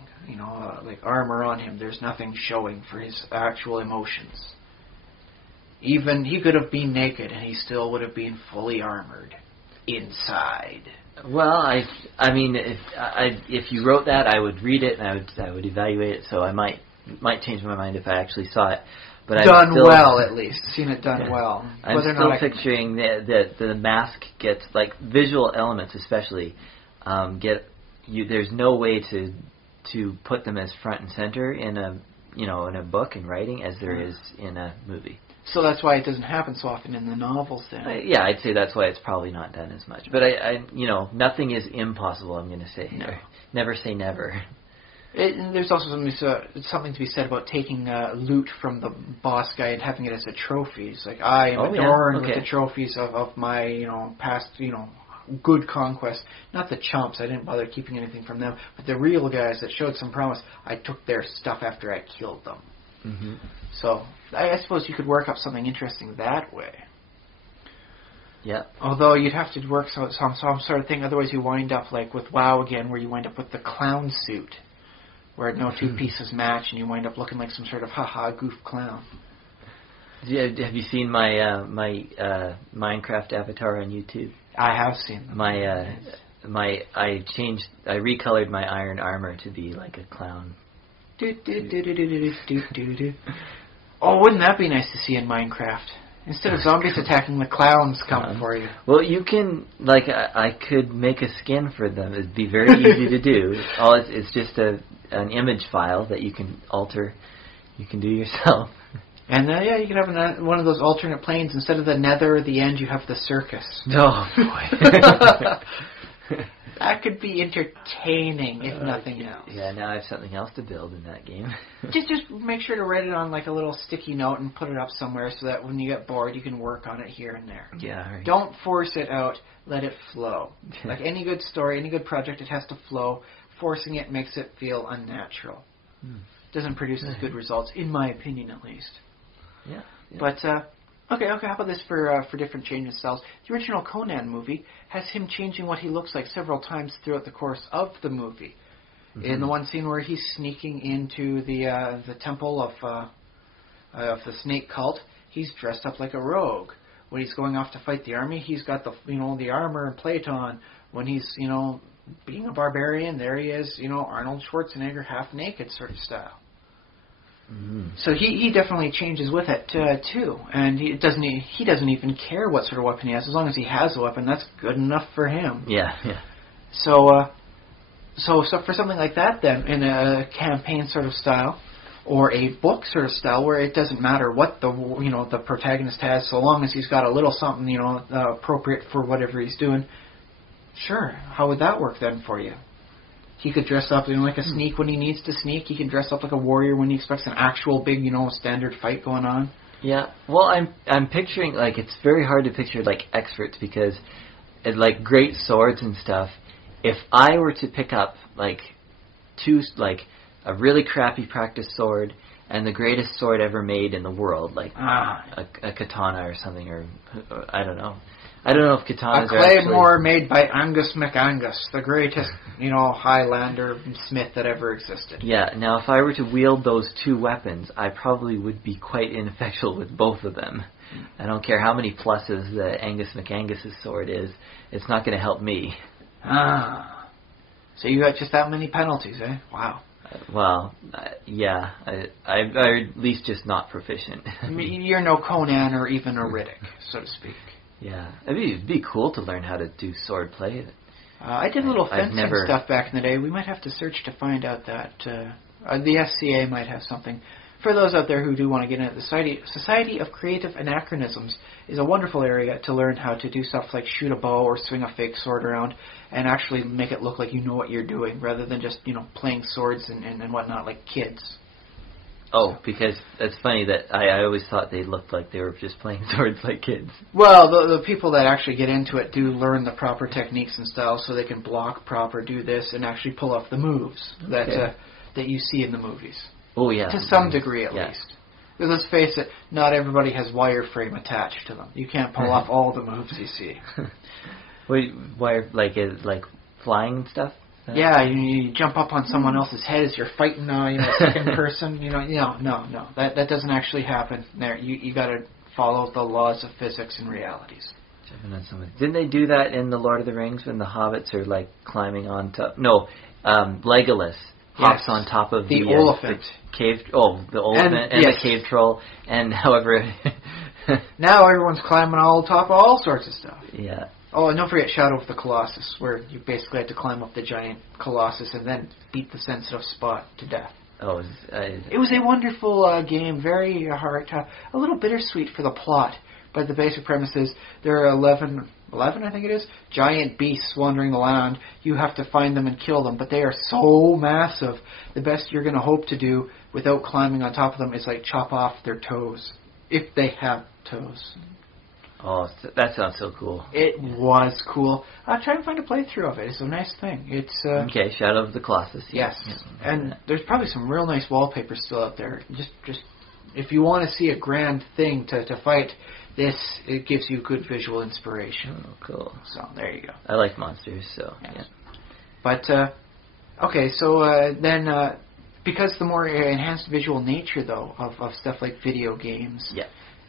like armor on him. There's nothing showing for his actual emotions. Even he could have been naked and he still would have been fully armored inside. Well, I mean, if you wrote that, I would read it and I would evaluate it. So I might change my mind if I actually saw it. But done well, at least seen it done well. I'm still picturing that the mask gets like visual elements, especially there's no way to put them as front and center in a book and writing as there is in a movie. So that's why it doesn't happen so often in the novels then. Yeah, I'd say that's why it's probably not done as much. But I nothing is impossible, I'm going to say. No. Never say never. And there's also something to be said about taking loot from the boss guy and having it as a trophy. It's like, I am adorned with the trophies of my, past, good conquest. Not the chumps, I didn't bother keeping anything from them. But the real guys that showed some promise, I took their stuff after I killed them. Mm-hmm. So, I suppose you could work up something interesting that way. Yeah. Although you'd have to work some sort of thing, otherwise you wind up like with WoW again, where you wind up with the clown suit, where no two pieces match, and you wind up looking like some sort of goof clown. Have you seen my Minecraft avatar on YouTube? I have seen them. I recolored my iron armor to be like a clown. Oh, wouldn't that be nice to see in Minecraft? Instead of zombies attacking, the clowns come for you. Well, you can, I could make a skin for them. It'd be very easy to do. It's just an image file that you can alter. You can do yourself. And you can have one of those alternate planes. Instead of the nether or the end, you have the circus. Oh, boy. That could be entertaining, if nothing else. Yeah, now I have something else to build in that game. just make sure to write it on like a little sticky note and put it up somewhere so that when you get bored, you can work on it here and there. Yeah. Right. Don't force it out. Let it flow. Like any good story, any good project, it has to flow. Forcing it makes it feel unnatural. Doesn't produce as good results, in my opinion, at least. Yeah. But okay. How about this for different change in styles? The original Conan movie has him changing what he looks like several times throughout the course of the movie. Mm-hmm. In the one scene where he's sneaking into the temple of the snake cult, he's dressed up like a rogue. When he's going off to fight the army, he's got the armor and plate on. When he's being a barbarian, there he is, Arnold Schwarzenegger half naked sort of style. Mm-hmm. So he definitely changes with it too, and he doesn't even care what sort of weapon he has as long as he has a weapon. That's good enough for him. Yeah. So for something like that, then in a campaign sort of style, or a book sort of style, where it doesn't matter what the protagonist has, so long as he's got a little something appropriate for whatever he's doing. Sure, how would that work then for you? He could dress up like a sneak when he needs to sneak. He can dress up like a warrior when he expects an actual big, standard fight going on. Yeah. Well, I'm picturing, it's very hard to picture, experts because, great swords and stuff, if I were to pick up, a really crappy practice sword and the greatest sword ever made in the world, a katana or something, or I don't know. I don't know if katanas are actually... A claymore made by Angus MacAngus, the greatest, Highlander smith that ever existed. Yeah, now if I were to wield those two weapons, I probably would be quite ineffectual with both of them. I don't care how many pluses the Angus MacAngus's sword is, it's not going to help me. So you got just that many penalties, eh? Wow. Yeah, I'm at least just not proficient. You're no Conan or even a Riddick, so to speak. Yeah, it'd be cool to learn how to do sword play. I did a little fencing stuff back in the day. We might have to search to find out that. The SCA might have something. For those out there who do want to get into the Society of Creative Anachronisms is a wonderful area to learn how to do stuff like shoot a bow or swing a fake sword around and actually make it look like you know what you're doing rather than just, playing swords and whatnot like kids. Oh, because it's funny that I always thought they looked like they were just playing swords like kids. Well, the people that actually get into it do learn the proper techniques and styles so they can block proper, do this, and actually pull off the moves that you see in the movies. Oh, yeah. To some degree, at least. Because let's face it, not everybody has wireframe attached to them. You can't pull off all the moves you see. Wait, wire, like flying and stuff? Yeah, you jump up on someone else's head as you're fighting, second person. No. That doesn't actually happen. There, you got to follow the laws of physics and realities. Jumping on someone. Didn't they do that in the Lord of the Rings when the hobbits are climbing on top? No, Legolas hops on top of the elephant. The cave. Oh, the elephant and the cave troll, and however. Now everyone's climbing on top of all sorts of stuff. Yeah. Oh, and don't forget Shadow of the Colossus, where you basically had to climb up the giant Colossus and then beat the sensitive spot to death. Oh, It was a wonderful game, very hard, a little bittersweet for the plot. But the basic premise is there are 11, I think it is, giant beasts wandering the land. You have to find them and kill them, but they are so massive. The best you're going to hope to do without climbing on top of them is like chop off their toes, if they have toes. Oh, that sounds so cool. It was cool. I'll try and find a playthrough of it. It's a nice thing. It's okay, Shadow of the Colossus. Yes, and there's probably some real nice wallpaper still out there. Just if you want to see a grand thing to fight, it gives you good visual inspiration. Oh, cool. So there you go. I like monsters, so yes. Yeah. But okay, so then because the more enhanced visual nature though of stuff like video games. Yeah.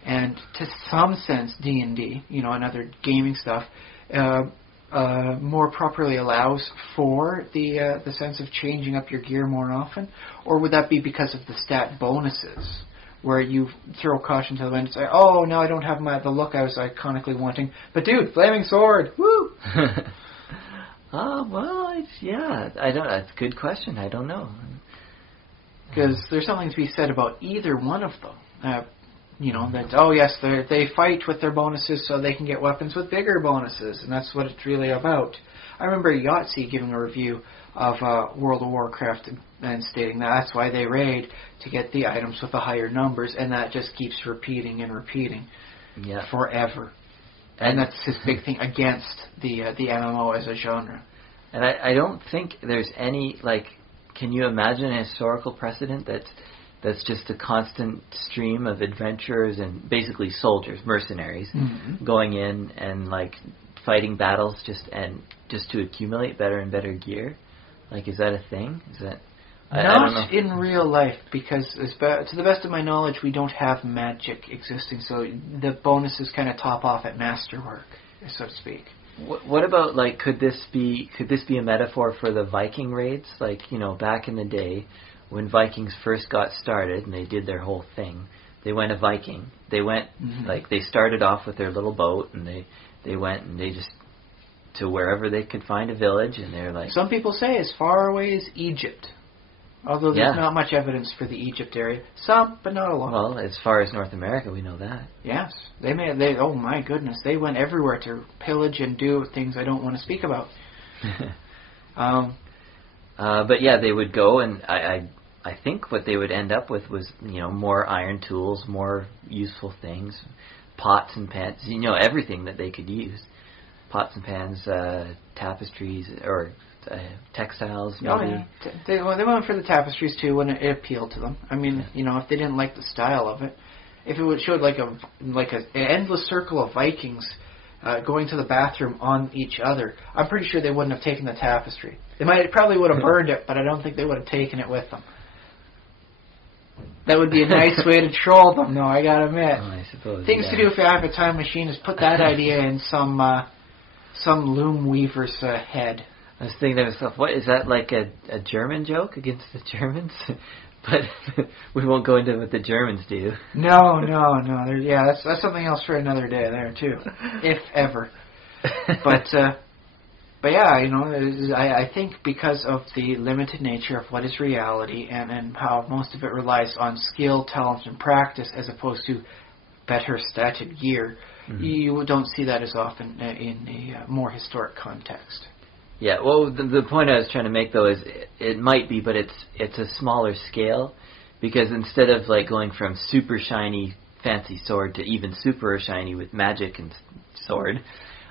And to some sense, D&D, and other gaming stuff, more properly allows for the sense of changing up your gear more often? Or would that be because of the stat bonuses, where you throw caution to the wind and say, oh, no, I don't have the look I was iconically wanting, but dude, flaming sword, woo! Well, that's a good question. I don't know. Because there's something to be said about either one of them. That, oh yes, they fight with their bonuses so they can get weapons with bigger bonuses, and that's what it's really about. I remember Yahtzee giving a review of World of Warcraft and stating that's why they raid, to get the items with the higher numbers, and that just keeps repeating and repeating forever. And that's his big thing against the MMO as a genre. And I don't think there's any, can you imagine a historical precedent that's just a constant stream of adventurers and basically soldiers, mercenaries, going in and fighting battles just to accumulate better and better gear? Is that a thing? Is that I don't know. In real life, because to the best of my knowledge, we don't have magic existing, so the bonuses kind of top off at masterwork, so to speak. What about could this be a metaphor for the Viking raids? Back in the day, when Vikings first got started and they did their whole thing, they went a Viking. They went they started off with their little boat, and they went and they just to wherever they could find a village, and they're some people say as far away as Egypt, although there's not much evidence for the Egypt area. Some, but not a lot. Well, as far as North America, we know that. Yes, they oh my goodness, they went everywhere to pillage and do things I don't want to speak about. But yeah, they would go, and I think what they would end up with was more iron tools, more useful things, pots and pans, everything that they could use, pots and pans, tapestries or textiles. Maybe. Oh yeah, they went for the tapestries too when it appealed to them. I mean, if they didn't like the style of it, if it showed an endless circle of Vikings going to the bathroom on each other, I'm pretty sure they wouldn't have taken the tapestry. They probably would have burned it, but I don't think they would have taken it with them. That would be a nice way to troll them, though, I gotta admit. I suppose. Things to do if you have a time machine is put that idea in some loom weaver's head. I was thinking to myself, what is that, a German joke against the Germans? But we won't go into what the Germans do. No. That's something else for another day there too, if ever. But yeah, I think because of the limited nature of what is reality and how most of it relies on skill, talent, and practice as opposed to better statted gear, you don't see that as often in a more historic context. Yeah, well, the point I was trying to make, though, is it might be, but it's a smaller scale, because instead of going from super shiny fancy sword to even super shiny with magic and sword,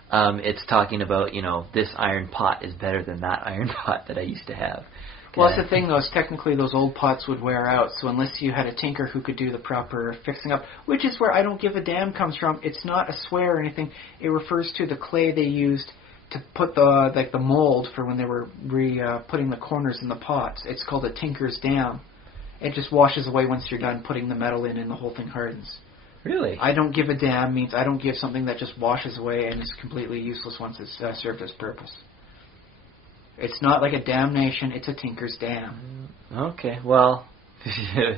it's talking about, this iron pot is better than that iron pot that I used to have. Well, that's the thing, though, is technically those old pots would wear out, so unless you had a tinker who could do the proper fixing up, which is where I don't give a damn comes from. It's not a swear or anything. It refers to the clay they used to put the mold for when they were putting the corners in the pots. It's called a tinker's dam. It just washes away once you're done putting the metal in, and the whole thing hardens. Really? I don't give a damn means I don't give something that just washes away and is completely useless once it's served its purpose. It's not like a damnation, it's a tinker's dam. Okay, well,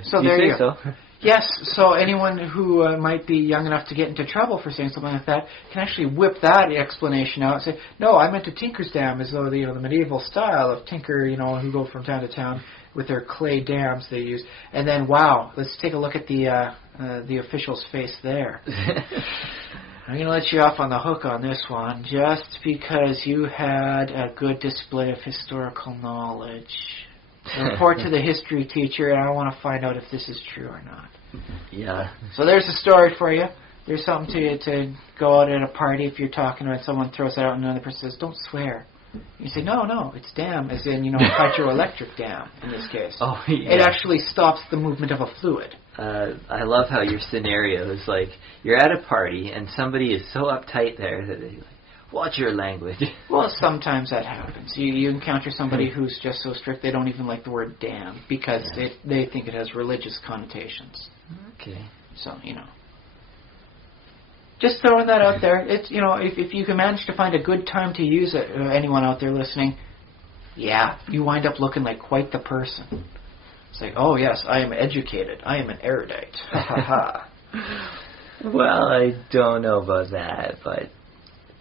so there you go. Yes, so anyone who might be young enough to get into trouble for saying something like that can actually whip that explanation out and say, no, I meant to Tinker's Dam, as though the medieval style of Tinker, who go from town to town with their clay dams they use. And then, wow, let's take a look at the official's face there. I'm going to let you off on the hook on this one, just because you had a good display of historical knowledge. Report to the history teacher, and I want to find out if this is true or not. Yeah. So there's a story for you. There's something to go out at a party if you're talking about someone throws it out and another person says, don't swear. You say, no, it's dam, as in, hydroelectric dam in this case. Oh, yeah. It actually stops the movement of a fluid. I love how your scenario is like, you're at a party and somebody is so uptight there that they're like, watch your language. Well, sometimes that happens. You encounter somebody who's just so strict they don't even like the word damn because they think it has religious connotations. Okay. So, just throwing that out there. It's if you can manage to find a good time to use it, anyone out there listening, you wind up looking like quite the person. It's like, oh yes, I am educated. I am an erudite. Ha ha ha. Well, I don't know about that, but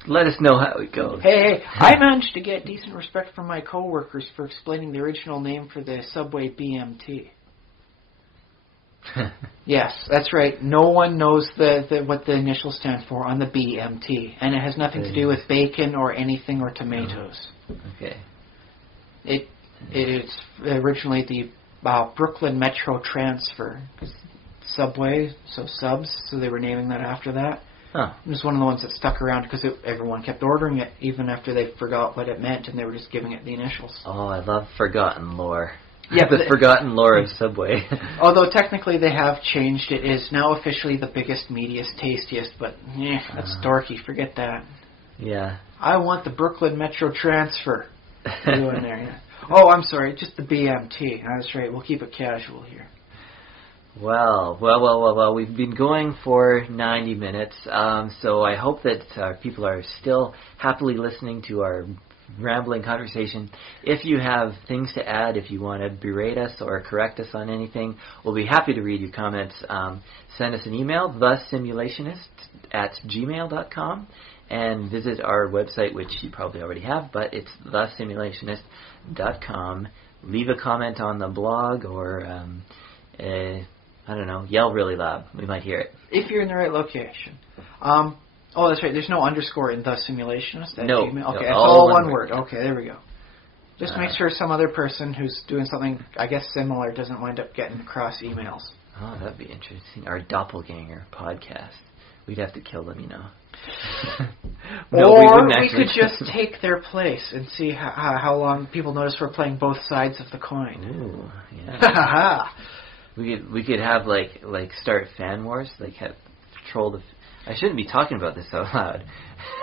let us know how it goes. Hey, I managed to get decent respect from my coworkers for explaining the original name for the subway BMT. Yes, that's right. No one knows what the initials stand for on the BMT, and it has nothing to do with bacon or anything or tomatoes. Okay. It's originally the Brooklyn Metro Transfer. Subway, so subs, so they were naming that after that. Huh. It was one of the ones that stuck around because everyone kept ordering it even after they forgot what it meant and they were just giving it the initials. Oh, I love forgotten lore. Yeah, the forgotten lore of Subway. Although technically they have changed. It is now officially the biggest, meatiest, tastiest, but that's dorky. Forget that. Yeah. I want the Brooklyn Metro Transfer. You in there, yeah. Oh, I'm sorry, just the BMT. That's right, we'll keep it casual here. Well, we've been going for 90 minutes, so I hope that people are still happily listening to our rambling conversation. If you have things to add, if you want to berate us or correct us on anything, we'll be happy to read your comments. Send us an email, thesimulationist@gmail.com, and visit our website, which you probably already have, but it's thesimulationist.com. Leave a comment on the blog or I don't know, yell really loud. We might hear it. If you're in the right location. Oh, that's right. There's no underscore in The Simulationist? No. Okay, no, it's all one word. Okay, there we go. Just make sure some other person who's doing something, I guess, similar doesn't wind up getting cross emails. Oh, that'd be interesting. Our doppelganger podcast. We'd have to kill them, No, or we could just take their place and see how long people notice we're playing both sides of the coin. Ooh, yeah. We could have like start fan wars, like have troll the. I shouldn't be talking about this out loud.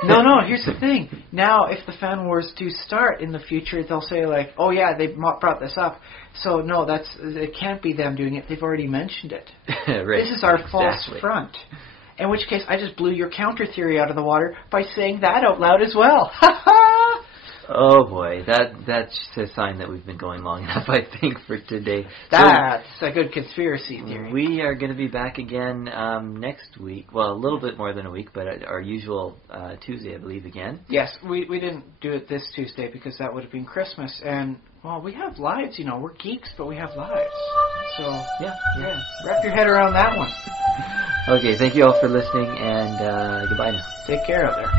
No. Here's the thing. Now, if the fan wars do start in the future, they'll say like, "Oh yeah, they brought this up." So no, it can't be them doing it. They've already mentioned it. Right. This is our false front. In which case, I just blew your counter theory out of the water by saying that out loud as well. Oh boy, that's a sign that we've been going long enough, I think, for today. That's a good conspiracy theory. We are going to be back again next week. Well, a little bit more than a week, but our usual Tuesday, I believe, again. Yes, we didn't do it this Tuesday because that would have been Christmas, and well, we have lives, we're geeks, but we have lives. So yeah, wrap your head around that one. Okay, thank you all for listening, and goodbye now. Take care out there.